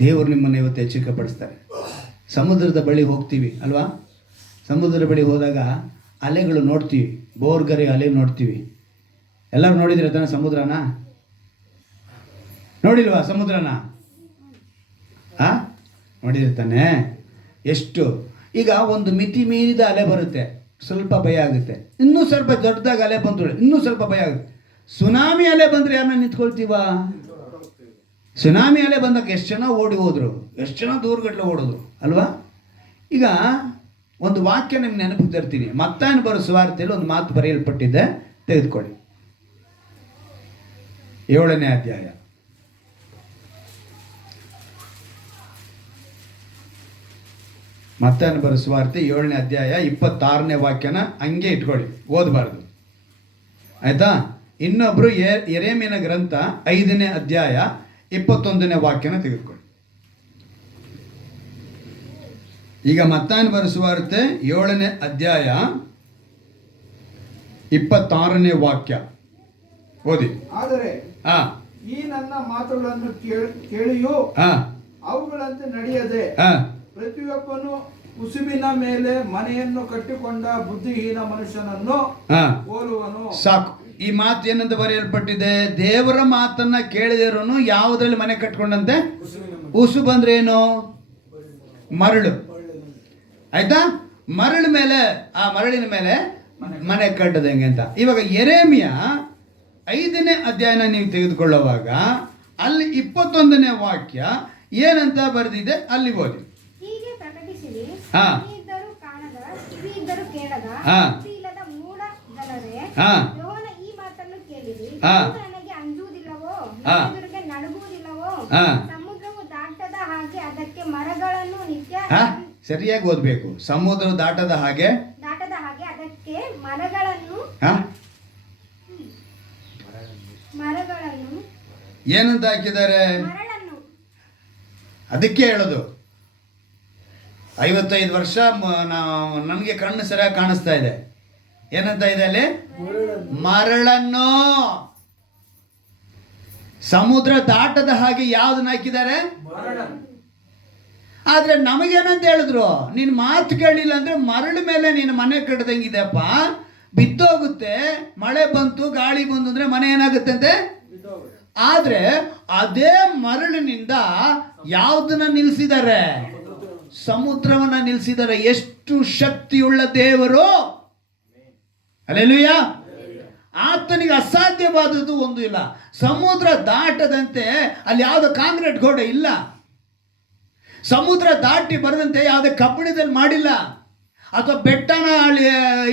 ದೇವರು ನಿಮ್ಮನ್ನು ಇವತ್ತು ಎಚ್ಚರಿಕೆಪಡಿಸ್ತಾರೆ. ಸಮುದ್ರದ ಬಳಿ ಹೋಗ್ತೀವಿ ಅಲ್ವಾ? ಸಮುದ್ರದ ಬಳಿ ಹೋದಾಗ ಅಲೆಗಳು ನೋಡ್ತೀವಿ, ಬೋರ್ಗರೆ ಅಲೆ ನೋಡ್ತೀವಿ. ಎಲ್ಲರೂ ನೋಡಿದ್ರೆ ತಾನೆ ಸಮುದ್ರನ? ನೋಡಿಲ್ವಾ ಸಮುದ್ರನ? ನೋಡಿರ್ತಾನೆ. ಎಷ್ಟು ಈಗ ಒಂದು ಮಿತಿ ಮೀರಿದ ಅಲೆ ಬರುತ್ತೆ, ಸ್ವಲ್ಪ ಭಯ ಆಗುತ್ತೆ. ಇನ್ನೂ ಸ್ವಲ್ಪ ದೊಡ್ಡದಾಗಿ ಅಲೆ ಬಂತು, ಇನ್ನೂ ಸ್ವಲ್ಪ ಭಯ ಆಗುತ್ತೆ. ಸುನಾಮಿ ಅಲೆ ಬಂದರೆ ಯಾರನ್ನ ನಿಂತ್ಕೊಳ್ತೀವ? ಸುನಾಮಿ ಅಲೆ ಬಂದಾಗ ಎಷ್ಟು ಜನ ಓಡಿ ಹೋದರು, ಎಷ್ಟು ಜನ ದೂರಗಟ್ಟಲೆ ಓಡೋದು ಅಲ್ವಾ? ಈಗ ಒಂದು ವಾಕ್ಯ ನಿಮ್ಗೆ ನೆನಪಿಗೆ ತರ್ತೀನಿ. ಮತ್ತಾಯನ ಬರೋ ಸುವಾರ್ತೆಯಲ್ಲಿ ಒಂದು ಮಾತು ಬರೆಯಲ್ಪಟ್ಟಿದೆ, ತೆಗೆದುಕೊಳ್ಳಿ. 7ನೇ ಅಧ್ಯಾಯ. ಮತ್ತಾಯನ ಬರೋ ಸುವಾರ್ತೆ 7ನೇ ಅಧ್ಯಾಯ 26ನೇ ವಾಕ್ಯನ ಹಂಗೆ ಇಟ್ಕೊಳ್ಳಿ, ಓದಬಾರ್ದು ಆಯ್ತಾ? ಇನ್ನೊಬ್ರು ಯೆರೆಮೀಯನ ಗ್ರಂಥ 5ನೇ ಅಧ್ಯಾಯ 21ನೇ ವಾಕ್ಯನ ತೆಗೆದುಕೊಳ್ಳಿ. ಈಗ ಮತ್ತಾಯನ ಬರೋ ಸುವಾರ್ತೆ 7ನೇ ಅಧ್ಯಾಯ 26ನೇ ವಾಕ್ಯ ಓದಿ. ಆದರೆ ಈ ನನ್ನ ಮಾತುಗಳನ್ನು ಕೇಳಿಯೂ ಅವುಗಳಂತೆ ನಡೆಯದೆ ಪ್ರತಿಯೊಬ್ಬನು ಕುಸುಬಿನ ಮೇಲೆ ಮನೆಯನ್ನು ಕಟ್ಟಿಕೊಂಡ ಬುದ್ಧಿಹೀನ ಮನುಷ್ಯನನ್ನು ಹೋಲುವನು. ಸಾಕು. ಈ ಮಾತು ಏನಂತ ಬರೆಯಲ್ಪಟ್ಟಿದೆ? ದೇವರ ಮಾತನ್ನ ಕೇಳಿದಿರೋನು ಯಾವುದ್ರಲ್ಲಿ ಮನೆ ಕಟ್ಕೊಂಡಂತೆ? ಉಸು ಬಂದ್ರೆ ಏನು? ಮರಳು ಆಯ್ತಾ? ಮರಳು ಮೇಲೆ, ಆ ಮರಳಿನ ಮೇಲೆ ಮನೆ ಕಟ್ಟದ ಹೆಂಗೆ ಅಂತ. ಇವಾಗ ಯೆರೆಮೀಯ 5ನೇ ಅಧ್ಯಾಯನ ನೀವು ತೆಗೆದುಕೊಳ್ಳುವಾಗ ಅಲ್ಲಿ 21ನೇ ವಾಕ್ಯ ಏನಂತ ಬರೆದಿದೆ ಅಲ್ಲಿ ಓದಿ. ಹೀಗೆ ಪ್ರಕಟಿಸಿರಿ, ಇದ್ದರೂ ಕಾಣದ, ಕಿವಿ ಇದ್ದರೂ ಕೇಳದ, ಇಲ್ಲದ ಮೂಢ ಜನರೇ, ಯೆಹೋವನ ಈ ಮಾತನ್ನು ಕೇಳಿರಿ. ನನಗೆ ಅಂಜುವುದಿಲ್ಲವೋ, ಎದುರಿಗೆ ನಡುಗುವುದಿಲ್ಲವೋ? ಸಮುದ್ರವು ದಾಟದ ಹಾಗೆ ಅದಕ್ಕೆ ಮರಗಳನ್ನು ನಿತ್ಯ. ಸರಿಯಾಗಿ ಓದಬೇಕು. ಸಮುದ್ರ ದಾಟದ ಹಾಗೆ ಅದಕ್ಕೆ ಮರಗಳನ್ನು ಏನಂತ ಹಾಕಿದ್ದಾರೆ? ಮರಳನ್ನು. ಅದಕ್ಕೆ ಹೇಳೋದು 55 ವರ್ಷ ನನಗೆ ಕಣ್ಣು ಸರಿಯಾಗಿ ಕಾಣಿಸ್ತಾ ಇದೆ. ಏನಂತ ಇದೆ ಅಲ್ಲಿ? ಮರಳನ್ನು. ಸಮುದ್ರ ದಾಟದ ಹಾಗೆ ಯಾವ್ದನ್ನ ಹಾಕಿದ್ದಾರೆ? ಆದ್ರೆ ನಮಗೇನಂತ ಹೇಳಿದ್ರು, ನೀನ್ ಮಾತು ಕೇಳಿಲ್ಲ ಅಂದ್ರೆ ಮರಳು ಮೇಲೆ ನೀನು ಮನೆ ಕಟ್ಟದಂಗಿದೆಪ್ಪ, ಬಿದ್ದೋಗುತ್ತೆ. ಮಳೆ ಬಂತು, ಗಾಳಿ ಬಂತು ಅಂದ್ರೆ ಮನೆ ಏನಾಗುತ್ತೆ ಅಂತೆ. ಆದ್ರೆ ಅದೇ ಮರಳಿನಿಂದ ಯಾವ್ದನ್ನ ನಿಲ್ಸಿದ್ದಾರೆ? ಸಮುದ್ರವನ್ನ ನಿಲ್ಸಿದ್ದಾರೆ. ಎಷ್ಟು ಶಕ್ತಿಯುಳ್ಳ ದೇವರು! ಹಲ್ಲೆಲೂಯಾ. ಆತನಿಗೆ ಅಸಾಧ್ಯವಾದದ್ದು ಒಂದು ಇಲ್ಲ. ಸಮುದ್ರ ದಾಟದಂತೆ ಅಲ್ಲಿ ಯಾವುದೋ ಕಾಂಕ್ರೀಟ್ ಗೋಡೆ ಇಲ್ಲ. ಸಮುದ್ರ ದಾಟಿ ಬರದಂತೆ ಯಾವುದೇ ಕಬ್ಬಿಣದಲ್ಲಿ ಮಾಡಿಲ್ಲ, ಅಥವಾ ಬೆಟ್ಟನ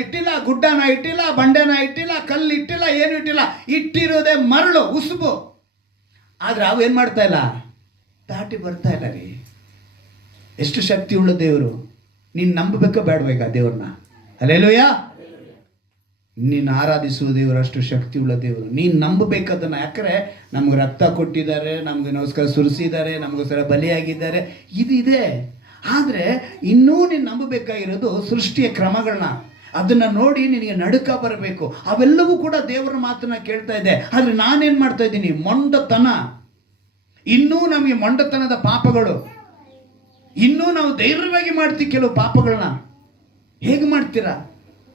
ಇಟ್ಟಿಲ್ಲ, ಗುಡ್ಡನ ಇಟ್ಟಿಲ್ಲ, ಬಂಡೆನ ಇಟ್ಟಿಲ್ಲ, ಕಲ್ಲು ಇಟ್ಟಿಲ್ಲ, ಏನು ಇಟ್ಟಿಲ್ಲ. ಇಟ್ಟಿರೋದೇ ಮರಳು, ಉಸುಬು. ಆದ್ರೆ ಅವು ಏನು ಮಾಡ್ತಾ ಇಲ್ಲ, ದಾಟಿ ಬರ್ತಾ ಇಲ್ಲ ರೀ. ಎಷ್ಟು ಶಕ್ತಿ ಉಳ್ಳ ದೇವರು! ನೀನು ನಂಬಬೇಕೋ ಬೇಡಬೇಕಾ ದೇವ್ರನ್ನ? ಹಲ್ಲೆಲೂಯಾ. ನೀನು ಆರಾಧಿಸುವ ದೇವರು ಅಷ್ಟು ಶಕ್ತಿ ಉಳ್ಳ ದೇವರು. ನೀನು ನಂಬಬೇಕದನ್ನು. ಯಾಕಂದರೆ ನಮ್ಗೆ ರಕ್ತ ಕೊಟ್ಟಿದ್ದಾರೆ, ನಮಗೋಸ್ಕರ ಸುರಿಸಿದ್ದಾರೆ, ನಮಗೋಸ್ಕರ ಬಲಿಯಾಗಿದ್ದಾರೆ, ಇದು ಇದೆ. ಆದರೆ ಇನ್ನೂ ನೀನು ನಂಬಬೇಕಾಗಿರೋದು ಸೃಷ್ಟಿಯ ಕ್ರಮಗಳನ್ನ. ಅದನ್ನು ನೋಡಿ ನಿನಗೆ ನಡುಕ ಬರಬೇಕು. ಅವೆಲ್ಲವೂ ಕೂಡ ದೇವರ ಮಾತನ್ನ ಕೇಳ್ತಾ ಇದೆ. ಆದರೆ ನಾನೇನು ಮಾಡ್ತಾ ಇದ್ದೀನಿ? ಮೊಂಡತನ. ಇನ್ನೂ ನಮಗೆ ಮೊಂಡತನದ ಪಾಪಗಳು. ಇನ್ನೂ ನಾವು ಧೈರ್ಯವಾಗಿ ಮಾಡ್ತೀವಿ ಕೆಲವು ಪಾಪಗಳನ್ನ. ಹೇಗೆ ಮಾಡ್ತೀರಾ?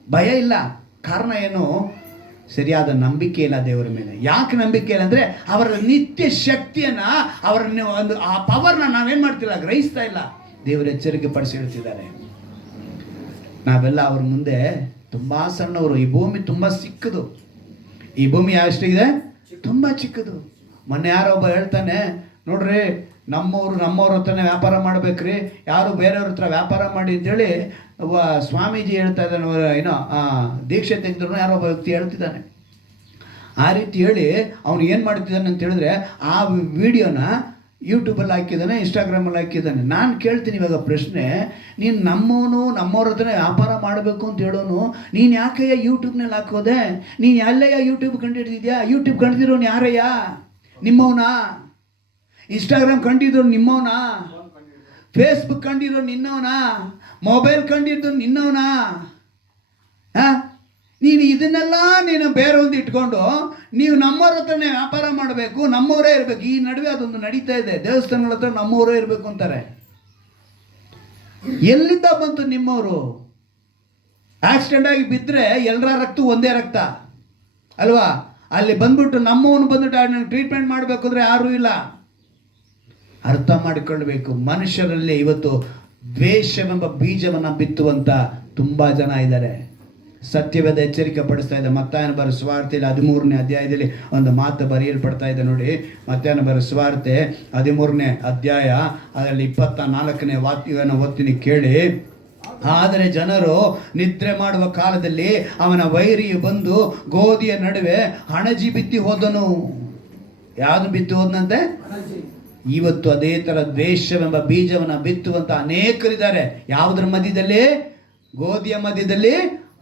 ಭಯ ಇಲ್ಲ. ಕಾರಣ ಏನು? ಸರಿಯಾದ ನಂಬಿಕೆ ಇಲ್ಲ ದೇವರ ಮೇಲೆ. ಯಾಕೆ ನಂಬಿಕೆ ಇಲ್ಲ ಅಂದರೆ ಅವರ ನಿತ್ಯ ಶಕ್ತಿಯನ್ನು, ಅವರ ಒಂದು ಆ ಪವರ್ನ ನಾವೇನು ಮಾಡ್ತಿಲ್ಲ, ಗ್ರಹಿಸ್ತಾ ಇಲ್ಲ. ದೇವರು ಎಚ್ಚರಿಕೆ ಪಡಿಸಿ ಹೇಳ್ತಿದ್ದಾರೆ. ನಾವೆಲ್ಲ ಅವ್ರ ಮುಂದೆ ತುಂಬ ಸಣ್ಣವರು. ಈ ಭೂಮಿ ತುಂಬ ಚಿಕ್ಕದು. ಈ ಭೂಮಿ ಎಷ್ಟಿದೆ? ತುಂಬ ಚಿಕ್ಕದು. ಮೊನ್ನೆ ಯಾರೋ ಒಬ್ಬ ಹೇಳ್ತಾನೆ, ನೋಡ್ರಿ ನಮ್ಮವ್ರ ಹತ್ರನೇ ವ್ಯಾಪಾರ ಮಾಡ್ಬೇಕ್ರಿ, ಯಾರು ಬೇರೆಯವ್ರ ಹತ್ರ ವ್ಯಾಪಾರ ಮಾಡಿ ಅಂತೇಳಿ ಒಬ್ಬ ಸ್ವಾಮೀಜಿ ಹೇಳ್ತಾ ಇದ್ದಾನೆ. ಏನೋ ದೀಕ್ಷೆ ತೆಗೆದ್ರು ಯಾರೋ ಒಬ್ಬ ವ್ಯಕ್ತಿ ಹೇಳ್ತಿದ್ದಾನೆ. ಆ ರೀತಿ ಹೇಳಿ ಅವನು ಏನು ಮಾಡ್ತಿದ್ದಾನೆ ಅಂತ ಹೇಳಿದ್ರೆ, ಆ ವಿಡಿಯೋನ ಯೂಟ್ಯೂಬಲ್ಲಿ ಹಾಕಿದ್ದಾನೆ, ಇನ್ಸ್ಟಾಗ್ರಾಮಲ್ಲಿ ಹಾಕಿದ್ದಾನೆ. ನಾನು ಕೇಳ್ತೀನಿ ಇವಾಗ ಪ್ರಶ್ನೆ, ನೀನು ನಮ್ಮವ್ರ ಹತ್ರನೇ ವ್ಯಾಪಾರ ಮಾಡಬೇಕು ಅಂತ ಹೇಳೋನು, ನೀನು ಯಾಕಯ್ಯ ಯೂಟ್ಯೂಬ್ನಲ್ಲಿ ಹಾಕೋದೆ? ನೀನು ಎಲ್ಲಯ್ಯ ಯೂಟ್ಯೂಬ್ ಕಂಡಿಡ್ದಿದ್ಯಾ? ಯೂಟ್ಯೂಬ್ ಕಂಡಿರೋನು ಯಾರಯ್ಯ? ನಿಮ್ಮವನಾ? ಇನ್ಸ್ಟಾಗ್ರಾಮ್ ಕಂಡಿದ್ರು ನಿಮ್ಮವನಾ? ಫೇಸ್ಬುಕ್ ಕಂಡಿರೋ ನಿನ್ನವನಾ? ಮೊಬೈಲ್ ಕಂಡಿದ್ದು ನಿನ್ನವನಾ? ನೀನು ಇದನ್ನೆಲ್ಲ ನೀನು ಬೇರೆ ಒಂದು ಇಟ್ಕೊಂಡು ನೀವು ನಮ್ಮವ್ರ ಹತ್ರನೇ ವ್ಯಾಪಾರ ಮಾಡಬೇಕು, ನಮ್ಮವರೇ ಇರಬೇಕು. ಈ ನಡುವೆ ಅದೊಂದು ನಡೀತಾ ಇದೆ, ದೇವಸ್ಥಾನಗಳ ಹತ್ರ ನಮ್ಮವರೇ ಇರಬೇಕು ಅಂತಾರೆ. ಎಲ್ಲಿಂದ ಬಂತು ನಿಮ್ಮವರು? ಆಕ್ಸಿಡೆಂಟ್ ಆಗಿ ಬಿದ್ದರೆ ಎಲ್ಲರ ರಕ್ತ ಒಂದೇ ರಕ್ತ ಅಲ್ವಾ? ಅಲ್ಲಿ ಬಂದ್ಬಿಟ್ಟು ನಮ್ಮವನು ಬಂದ್ಬಿಟ್ಟು ಟ್ರೀಟ್ಮೆಂಟ್ ಮಾಡಬೇಕು ಅಂದರೆ ಯಾರೂ ಇಲ್ಲ. ಅರ್ಥ ಮಾಡಿಕೊಳ್ಬೇಕು. ಮನುಷ್ಯರಲ್ಲಿ ಇವತ್ತು ದ್ವೇಷವೆಂಬ ಬೀಜವನ್ನು ಬಿತ್ತುವಂಥ ತುಂಬ ಜನ ಇದ್ದಾರೆ. ಸತ್ಯವೇದ ಎಚ್ಚರಿಕೆ ಪಡಿಸ್ತಾ ಇದೆ. ಮತ್ತಾಯನ ಬರೋ ಸುವಾರ್ತೆಯಲ್ಲಿ 13ನೇ ಅಧ್ಯಾಯದಲ್ಲಿ ಒಂದು ಮಾತು ಬರೆಯಲ್ಪಡ್ತಾ ಇದೆ ನೋಡಿ. ಮತ್ತಾಯನ ಬರೋ ಸುವಾರ್ತೆ 13ನೇ ಅಧ್ಯಾಯ ಅದರಲ್ಲಿ 24ನೇ ವಾಕ್ಯವನ್ನು ಓದ್ತೀನಿ ಕೇಳಿ. ಆದರೆ ಜನರು ನಿದ್ರೆ ಮಾಡುವ ಕಾಲದಲ್ಲಿ ಅವನ ವೈರಿಯು ಬಂದು ಗೋಧಿಯ ನಡುವೆ ಹಣಜಿ ಬಿತ್ತಿ ಹೋದನು. ಯಾವುದು ಬಿತ್ತಿ ಹೋದನಂತೆ? ಇವತ್ತು ಅದೇ ಥರ ದ್ವೇಷವೆಂಬ ಬೀಜವನ್ನು ಬಿತ್ತುವಂಥ ಅನೇಕರಿದ್ದಾರೆ. ಯಾವುದರ ಮಧ್ಯದಲ್ಲಿ? ಗೋಧಿಯ ಮಧ್ಯದಲ್ಲಿ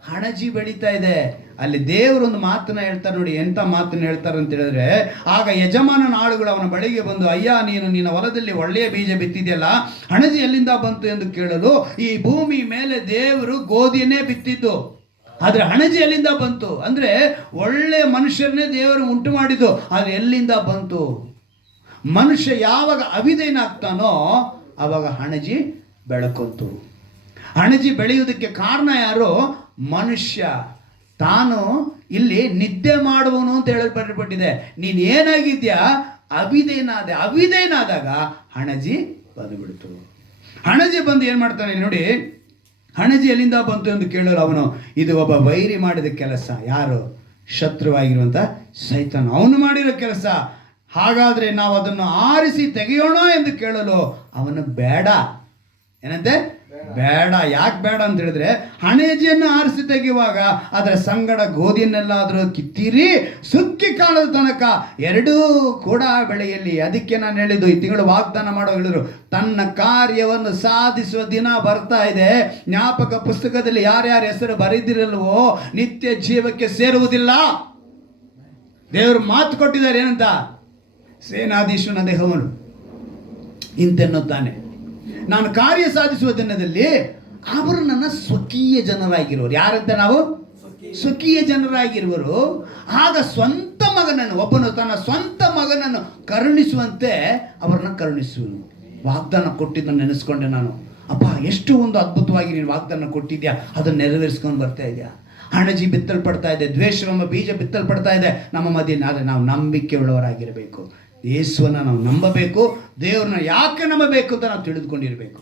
ಹಣಜಿ ಬೆಳೀತಾ ಇದೆ. ಅಲ್ಲಿ ದೇವರೊಂದು ಮಾತನ್ನ ಹೇಳ್ತಾರೆ ನೋಡಿ. ಎಂಥ ಮಾತನ್ನು ಹೇಳ್ತಾರೆ ಅಂತ ಹೇಳಿದ್ರೆ, ಆಗ ಯಜಮಾನನ ಆಳುಗಳು ಅವನ ಬಳಿಗೆ ಬಂದು, ಅಯ್ಯ, ನೀನು ನಿನ್ನ ಹೊಲದಲ್ಲಿ ಒಳ್ಳೆಯ ಬೀಜ ಬಿತ್ತಿದೆಯಲ್ಲ, ಹಣಜಿ ಎಲ್ಲಿಂದ ಬಂತು ಎಂದು ಕೇಳಲು, ಈ ಭೂಮಿ ಮೇಲೆ ದೇವರು ಗೋಧಿಯನ್ನೇ ಬಿತ್ತಿದ್ದು, ಆದರೆ ಹಣಜಿ ಎಲ್ಲಿಂದ ಬಂತು ಅಂದರೆ ಒಳ್ಳೆಯ ಮನುಷ್ಯರನ್ನೇ ದೇವರು ಉಂಟು ಮಾಡಿದ್ದು, ಆದರೆ ಎಲ್ಲಿಂದ ಬಂತು? ಮನುಷ್ಯ ಯಾವಾಗ ಅವಿಧೇಯನಾಗ್ತಾನೋ ಆವಾಗ ಹಣಜಿ ಬೆಳಕೊಂತು. ಹಣಜಿ ಬೆಳೆಯುವುದಕ್ಕೆ ಕಾರಣ ಯಾರು? ಮನುಷ್ಯ. ತಾನು ಇಲ್ಲಿ ನಿದ್ದೆ ಮಾಡುವನು ಅಂತ ಹೇಳಲ್ಪಟ್ಟಿದೆ. ನೀನು ಏನಾಗಿದ್ಯಾ? ಅವಿಧೇಯನಾದಾಗ ಹಣಜಿ ಬಂದುಬಿಡ್ತು. ಹಣಜಿ ಬಂದು ಏನು ಮಾಡ್ತಾನೆ ನೋಡಿ. ಹಣಜಿ ಎಲ್ಲಿಂದ ಬಂತು ಎಂದು ಕೇಳಲು ಅವನು, ಇದು ಒಬ್ಬ ವೈರಿ ಮಾಡಿದ ಕೆಲಸ. ಯಾರು? ಶತ್ರುವಾಗಿರುವಂಥ ಸೈತಾನ, ಅವನು ಮಾಡಿರೋ ಕೆಲಸ. ಹಾಗಾದರೆ ನಾವು ಅದನ್ನು ಆರಿಸಿ ತೆಗೆಯೋಣ ಎಂದು ಕೇಳಲು ಅವನು ಬೇಡ. ಏನಂತೆ? ಬೇಡ. ಯಾಕೆ ಬೇಡ ಅಂತ ಹೇಳಿದ್ರೆ, ಹಣಜಿಯನ್ನು ಆರಿಸಿ ತೆಗೆಯುವಾಗ ಅದರ ಸಂಗಡ ಗೋಧಿಯನ್ನೆಲ್ಲಾದರೂ ಕಿತ್ತೀರಿ, ಸುಗ್ಗಿ ಕಾಲದ ತನಕ ಎರಡೂ ಕೂಡ ಬೆಳೆಯಲ್ಲಿ. ಅದಕ್ಕೆ ನಾನು ಹೇಳಿದ್ದು, ಈ ತಿಂಗಳು ವಾಗ್ದಾನ ಮಾಡೋ ಹೇಳಿದ್ರು, ತನ್ನ ಕಾರ್ಯವನ್ನು ಸಾಧಿಸುವ ದಿನ ಬರ್ತಾ ಇದೆ. ಜ್ಞಾಪಕ ಪುಸ್ತಕದಲ್ಲಿ ಯಾರ್ಯಾರ ಹೆಸರು ಬರೆದಿರಲ್ವೋ ನಿತ್ಯ ಜೀವಕ್ಕೆ ಸೇರುವುದಿಲ್ಲ. ದೇವರು ಮಾತು ಕೊಟ್ಟಿದ್ದಾರೆ. ಏನಂತ? ಸೇನಾಧೀಶನ ದೇಹವನು ಇಂತೆನ್ನುತ್ತಾನೆ, ನಾನು ಕಾರ್ಯ ಸಾಧಿಸುವ ದಿನದಲ್ಲಿ ಅವರು ನನ್ನ ಸ್ವಕೀಯ ಜನರಾಗಿರುವರು. ಯಾರಂತ ನಾವು? ಸ್ವಕೀಯ ಜನರಾಗಿರುವರು. ಆಗ ಸ್ವಂತ ಮಗನನ್ನು, ಒಬ್ಬನು ತನ್ನ ಸ್ವಂತ ಮಗನನ್ನು ಕರುಣಿಸುವಂತೆ ಅವರನ್ನು ಕರುಣಿಸುವನು. ವಾಗ್ದಾನ ಕೊಟ್ಟಿದ್ದನ್ನು ನೆನೆಸ್ಕೊಂಡೆ ನಾನು. ಅಪ್ಪ, ಎಷ್ಟು ಒಂದು ಅದ್ಭುತವಾಗಿ ನೀನು ವಾಗ್ದಾನ ಕೊಟ್ಟಿದ್ಯಾ, ಅದನ್ನು ನೆರವೇರಿಸ್ಕೊಂಡು ಬರ್ತಾ ಇದೆಯಾ. ಹಣಜಿ ಬಿತ್ತಲ್ಪಡ್ತಾ ಇದೆ, ದ್ವೇಷವೆಂಬ ಬೀಜ ಬಿತ್ತಲ್ಪಡ್ತಾ ಇದೆ ನಮ್ಮ ಮಧ್ಯೆ. ಆದರೆ ನಾವು ನಂಬಿಕೆ ಉಳ್ಳವರಾಗಿರಬೇಕು. ಯೇಸುವನ್ನು ನಾವು ನಂಬಬೇಕು. ದೇವ್ರನ್ನ ಯಾಕೆ ನಂಬಬೇಕು ಅಂತ ನಾವು ತಿಳಿದುಕೊಂಡಿರಬೇಕು.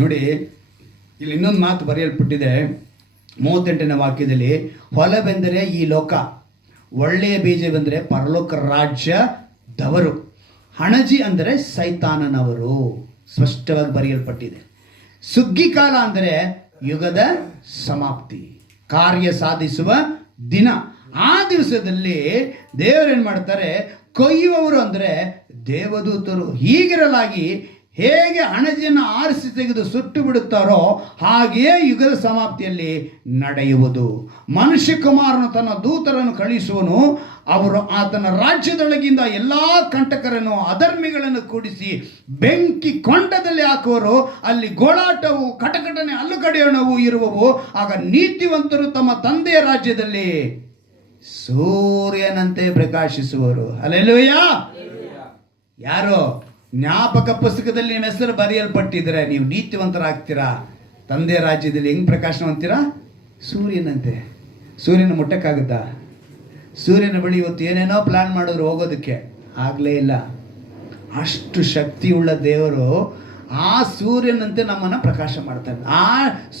ನೋಡಿ, ಇಲ್ಲಿ ಇನ್ನೊಂದು ಮಾತು ಬರೆಯಲ್ಪಟ್ಟಿದೆ 38ನೇ ವಾಕ್ಯದಲ್ಲಿ. ಹೊಲವೆಂದರೆ ಈ ಲೋಕ, ಒಳ್ಳೆಯ ಬೀಜವೆಂದರೆ ಪರಲೋಕ ರಾಜ್ಯದವರು, ಹಣಜಿ ಅಂದರೆ ಸೈತಾನನವರು. ಸ್ಪಷ್ಟವಾಗಿ ಬರೆಯಲ್ಪಟ್ಟಿದೆ. ಸುಗ್ಗಿ ಕಾಲ ಅಂದರೆ ಯುಗದ ಸಮಾಪ್ತಿ, ಕಾರ್ಯ ಸಾಧಿಸುವ ದಿನ. ಆ ದಿವಸದಲ್ಲಿ ದೇವರೇನು ಮಾಡ್ತಾರೆ? ಕೊಯ್ಯುವವರು ಅಂದರೆ ದೇವದೂತರು. ಹೀಗಿರಲಾಗಿ ಹೇಗೆ ಹಣಜಿಯನ್ನು ಆರಿಸಿ ತೆಗೆದು ಸುಟ್ಟು ಬಿಡುತ್ತಾರೋ ಹಾಗೆಯೇ ಯುಗದ ಸಮಾಪ್ತಿಯಲ್ಲಿ ನಡೆಯುವುದು. ಮನುಷ್ಯ ಕುಮಾರನು ತನ್ನ ದೂತರನ್ನು ಕಳುಹಿಸುವನು. ಅವರು ಆತನ ರಾಜ್ಯದೊಳಗಿಂದ ಎಲ್ಲ ಕಂಟಕರನ್ನು, ಅಧರ್ಮಿಗಳನ್ನು ಕೂಡಿಸಿ ಬೆಂಕಿ ಕೊಂಡದಲ್ಲಿ ಹಾಕುವರು. ಅಲ್ಲಿ ಗೋಳಾಟವು, ಕಟಕಟನೆ, ಹಲ್ಲು ಕಡಿಯೋಣವು ಇರುವವು. ಆಗ ನೀತಿವಂತರು ತಮ್ಮ ತಂದೆಯ ರಾಜ್ಯದಲ್ಲಿ ಸೂರ್ಯನಂತೆ ಪ್ರಕಾಶಿಸುವರು. ಹಲ್ಲೆಲೂಯಾ. ಯಾರೋ ಜ್ಞಾಪಕ ಪುಸ್ತಕದಲ್ಲಿ ನಿಮ್ಮ ಹೆಸರು ಬರೆಯಲ್ಪಟ್ಟಿದ್ರೆ ನೀವು ನೀತಿವಂತರಾಗ್ತೀರಾ. ತಂದೆ ರಾಜ್ಯದಲ್ಲಿ ಹೆಂಗೆ ಪ್ರಕಾಶವಂತೀರಾ? ಸೂರ್ಯನಂತೆ. ಸೂರ್ಯನ ಮುಟ್ಟಕ್ಕಾಗುತ್ತಾ? ಸೂರ್ಯನ ಬಳಿ ಇವತ್ತು ಏನೇನೋ ಪ್ಲಾನ್ ಮಾಡಿದ್ರು ಹೋಗೋದಕ್ಕೆ ಆಗಲೇ ಇಲ್ಲ. ಅಷ್ಟು ಶಕ್ತಿಯುಳ್ಳ ದೇವರು ಆ ಸೂರ್ಯನಂತೆ ನಮ್ಮನ್ನು ಪ್ರಕಾಶ ಮಾಡ್ತಾರೆ. ಆ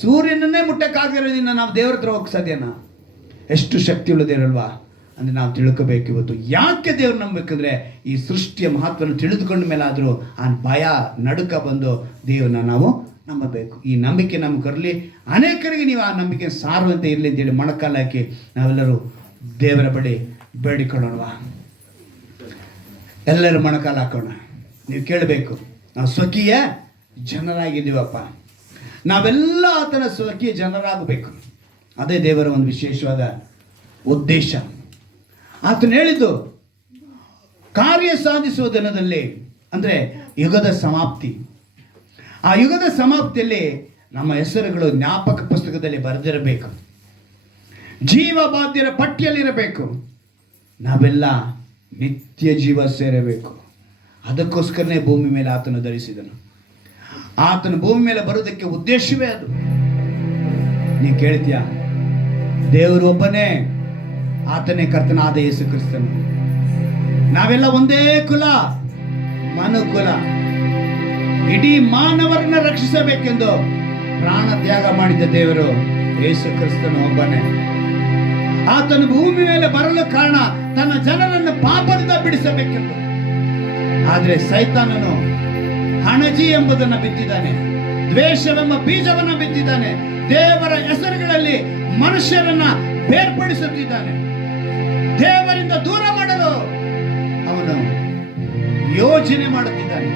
ಸೂರ್ಯನನ್ನೇ ಮುಟ್ಟಕ್ಕಾಗಿರೋದ್ರಿಂದ ನಾವು ದೇವ್ರ ಹತ್ರ ಹೋಗಕ್ಕೆ ಸಾಧ್ಯನಾ? ಎಷ್ಟು ಶಕ್ತಿಯುಳ್ಳ ದೇವರಲ್ವಾ ಅಂದರೆ ನಾವು ತಿಳ್ಕೋಬೇಕು. ಇವತ್ತು ಯಾಕೆ ದೇವ್ರು ನಂಬಬೇಕಂದ್ರೆ ಈ ಸೃಷ್ಟಿಯ ಮಹತ್ವವನ್ನು ತಿಳಿದುಕೊಂಡ ಮೇಲಾದರೂ ಆ ಭಯ, ನಡುಕ ಬಂದು ದೇವ್ರನ್ನ ನಾವು ನಂಬಬೇಕು. ಈ ನಂಬಿಕೆ ನಮ್ಗೆ ಬರಲಿ, ಅನೇಕರಿಗೆ ನೀವು ಆ ನಂಬಿಕೆ ಸಾರುವಂತೆ ಇರಲಿ ಅಂತೇಳಿ ಮೊಣಕಾಲು ಹಾಕಿ ನಾವೆಲ್ಲರೂ ದೇವರ ಬಳಿ ಬೇಡಿಕೊಳ್ಳೋಣವಾ? ಎಲ್ಲರೂ ಮೊಣಕಾಲು ಹಾಕೋಣ. ನೀವು ಕೇಳಬೇಕು, ನಾವು ಸ್ವಕೀಯ ಜನರಾಗಿದ್ದೀವಪ್ಪ, ನಾವೆಲ್ಲ ಆತನ ಸ್ವಕೀಯ ಜನರಾಗಬೇಕು. ಅದೇ ದೇವರ ಒಂದು ವಿಶೇಷವಾದ ಉದ್ದೇಶ. ಆತನು ಹೇಳಿದ್ದು ಕಾರ್ಯ ಸಾಧಿಸುವ ದಿನದಲ್ಲಿ ಅಂದರೆ ಯುಗದ ಸಮಾಪ್ತಿ. ಆ ಯುಗದ ಸಮಾಪ್ತಿಯಲ್ಲಿ ನಮ್ಮ ಹೆಸರುಗಳು ಜ್ಞಾಪಕ ಪುಸ್ತಕದಲ್ಲಿ ಬರೆದಿರಬೇಕು, ಜೀವ ಬಾಧ್ಯರ ಪಟ್ಟಿಯಲ್ಲಿರಬೇಕು. ನಾವೆಲ್ಲ ನಿತ್ಯ ಜೀವ ಸೇರಬೇಕು. ಅದಕ್ಕೋಸ್ಕರನೇ ಭೂಮಿ ಮೇಲೆ ಆತನು ಧರಿಸಿದನು. ಆತನು ಭೂಮಿ ಮೇಲೆ ಬರುವುದಕ್ಕೆ ಉದ್ದೇಶವೇ ಅದು. ನೀವು ಕೇಳ್ತೀಯಾ? ದೇವರು ಒಬ್ಬನೇ, ಆತನೇ ಕರ್ತನಾದ ಯೇಸು ಕ್ರಿಸ್ತನು. ನಾವೆಲ್ಲ ಒಂದೇ ಕುಲ, ಮನುಕುಲ. ಇಡೀ ಮಾನವರನ್ನ ರಕ್ಷಿಸಬೇಕೆಂದು ಪ್ರಾಣ ತ್ಯಾಗ ಮಾಡಿದ ದೇವರು ಯೇಸು ಕ್ರಿಸ್ತನು ಒಬ್ಬನೇ. ಆತನು ಭೂಮಿ ಮೇಲೆ ಬರಲು ಕಾರಣ ತನ್ನ ಜನರನ್ನು ಪಾಪದಿಂದ ಬಿಡಿಸಬೇಕೆಂದು. ಆದರೆ ಸೈತಾನನು ಹಣಜಿ ಎಂಬುದನ್ನು ಬಿತ್ತಿದ್ದಾನೆ, ದ್ವೇಷವೆಂಬ ಬೀಜವನ್ನು ಬಿತ್ತಿದ್ದಾನೆ. ದೇವರ ಹೆಸರುಗಳಲ್ಲಿ ಮನುಷ್ಯರನ್ನ ಬೇರ್ಪಡಿಸುತ್ತಿದ್ದಾನೆ. ದೇವರಿಂದ ದೂರ ಮಾಡಲು ಅವನು ಯೋಜನೆ ಮಾಡುತ್ತಿದ್ದಾನೆ.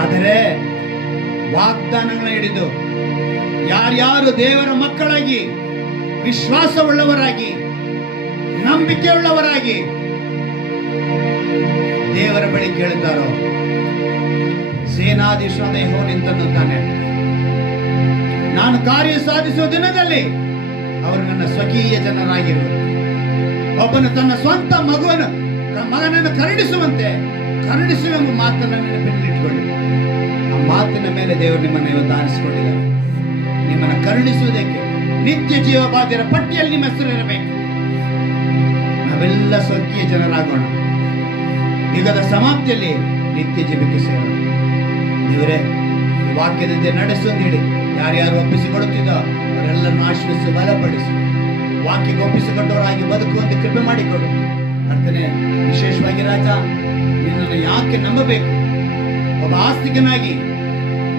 ಆದರೆ ವಾಗ್ದಾನಗಳನ್ನು ಹಿಡಿದು ಯಾರ್ಯಾರು ದೇವರ ಮಕ್ಕಳಾಗಿ, ವಿಶ್ವಾಸವುಳ್ಳವರಾಗಿ, ನಂಬಿಕೆಯುಳ್ಳವರಾಗಿ ದೇವರ ಬಳಿ ಕೇಳುತ್ತಾರೋ, ಸೇನಾಧೀಶನಾದ ಯೆಹೋವನು ಇಂತೆನ್ನುತ್ತಾನೆ, ನಾನು ಕಾರ್ಯ ಸಾಧಿಸುವ ದಿನದಲ್ಲಿ ಅವರು ನನ್ನ ಸ್ವಕೀಯ ಜನರಾಗಿರುವರು. ಒಬ್ಬನು ತನ್ನ ಸ್ವಂತ ಮಗನನ್ನು ಕರುಣಿಸುವಂತೆ ಕರುಣಿಸುವೆಂಬ ಮಾತನ್ನು ನೆನಪಿನಲ್ಲಿಟ್ಟುಕೊಳ್ಳಿ. ಆ ಮಾತಿನ ಮೇಲೆ ದೇವರು ನಿಮ್ಮನ್ನು ಇವತ್ತು ಆರಿಸಿಕೊಂಡಿದ್ದಾರೆ. ನಿಮ್ಮನ್ನು ಕರುಣಿಸುವುದಕ್ಕೆ ನಿತ್ಯ ಜೀವ ಬಾಧ್ಯರ ಪಟ್ಟಿಯಲ್ಲಿ ನಿಮ್ಮ ಹೆಸರು ಇರಬೇಕು. ನಾವೆಲ್ಲ ಸ್ವಕೀಯ ಜನರಾಗೋಣ. ಯುಗದ ಸಮಾಪ್ತಿಯಲ್ಲಿ ನಿತ್ಯ ಜೀವಕ್ಕೆ ಸೇರೋಣ. ದೇವರೇ, ವಾಕ್ಯದಂತೆ ನಡೆಸು ಅಂತ ಹೇಳಿ ಯಾರ್ಯಾರು ಒಪ್ಪಿಸಿಕೊಡುತ್ತಿದ್ದೋ ಅವರೆಲ್ಲರನ್ನು ಆಶ್ರಯಿಸಿ ಬಲಪಡಿಸಿ ವಾಕ್ಯಕ್ಕೆ ಒಪ್ಪಿಸಿಕೊಂಡವರಾಗಿ ಬದುಕುವಂತೆ ಕೃಪೆ ಮಾಡಿಕೊಡು. ಅರ್ಥನೆ ವಿಶೇಷವಾಗಿ ರಾಜ, ನಿನ್ನನ್ನು ಯಾಕೆ ನಂಬಬೇಕು? ಒಬ್ಬ ಆಸ್ತಿಕನಾಗಿ,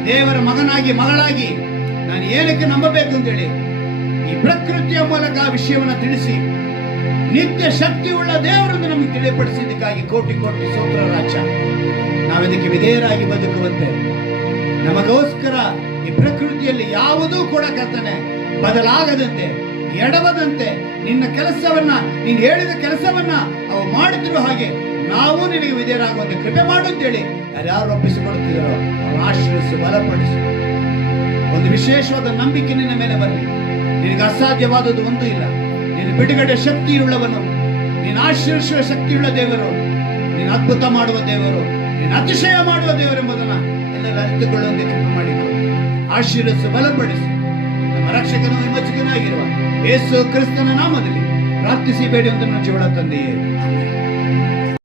ದೇವರ ಮಗನಾಗಿ, ಮಗಳಾಗಿ ನಾನು ಏನಕ್ಕೆ ನಂಬಬೇಕು ಅಂತೇಳಿ ಈ ಪ್ರಕೃತಿಯ ಮೂಲಕ ಆ ವಿಷಯವನ್ನು ತಿಳಿಸಿ ನಿತ್ಯ ಶಕ್ತಿಯುಳ್ಳ ದೇವರನ್ನು ನಮಗೆ ತಿಳಿಪಡಿಸಿದ್ದಕ್ಕಾಗಿ ಕೋಟಿ ಕೋಟಿ ಸ್ತೋತ್ರ ರಾಜ. ನಾವಿದಕ್ಕೆ ವಿಧೇಯರಾಗಿ ಬದುಕುವಂತೆ, ನಮಗೋಸ್ಕರ ಈ ಪ್ರಕೃತಿಯಲ್ಲಿ ಯಾವುದೂ ಕೂಡ ಕರ್ತನೆ ಬದಲಾಗದಂತೆ, ಎಡವದಂತೆ, ನಿನ್ನ ಕೆಲಸವನ್ನ, ನೀನು ಹೇಳಿದ ಕೆಲಸವನ್ನ ಅವು ಮಾಡುತ್ತಿರುವ ಹಾಗೆ ನಾವು ನಿನಗೆ ವಿಧೇಯರಾಗುವಂತೆ ಕೃಪೆ ಮಾಡು ಅಂತೇಳಿ ಯಾರ್ಯಾರು ಒಪ್ಪಿಸಿಕೊಡುತ್ತಿದ್ದಾರೋ ಅವ್ರನ್ನ ಆಶೀರ್ವಿಸು, ಬಲಪಡಿಸು. ಒಂದು ವಿಶೇಷವಾದ ನಂಬಿಕೆ ನಿನ್ನ ಮೇಲೆ ಬರಲಿ. ನಿನಗೆ ಅಸಾಧ್ಯವಾದದ್ದು ಒಂದೂ ಇಲ್ಲ. ನೀನು ಬಿಡುಗಡೆ ಶಕ್ತಿಯುಳ್ಳವನು, ನೀನು ಆಶೀರ್ವಿಸುವ ಶಕ್ತಿಯುಳ್ಳ ದೇವರು, ನೀನು ಅದ್ಭುತ ಮಾಡುವ ದೇವರು, ನೀನು ಅತಿಶಯ ಮಾಡುವ ದೇವರು ಎಂಬುದನ್ನು ಎಲ್ಲರೂ ಅರಿತುಕೊಳ್ಳುವಂತೆ ಕೃಪೆ ಮಾಡಿಕೊಂಡು ಆಶೀರ್ವಿಸು, ಬಲಪಡಿಸು. ನಮ್ಮ ರಕ್ಷಕನು ವಿಮೋಚಕನಾಗಿರುವ ಯೇಸು ಕ್ರಿಸ್ತನ ನಾಮದಲ್ಲಿ ಪ್ರಾರ್ಥಿಸಿ ಬೇಡಿ ಅಂತ ಜೀವನ ತಂದೆಯೇ.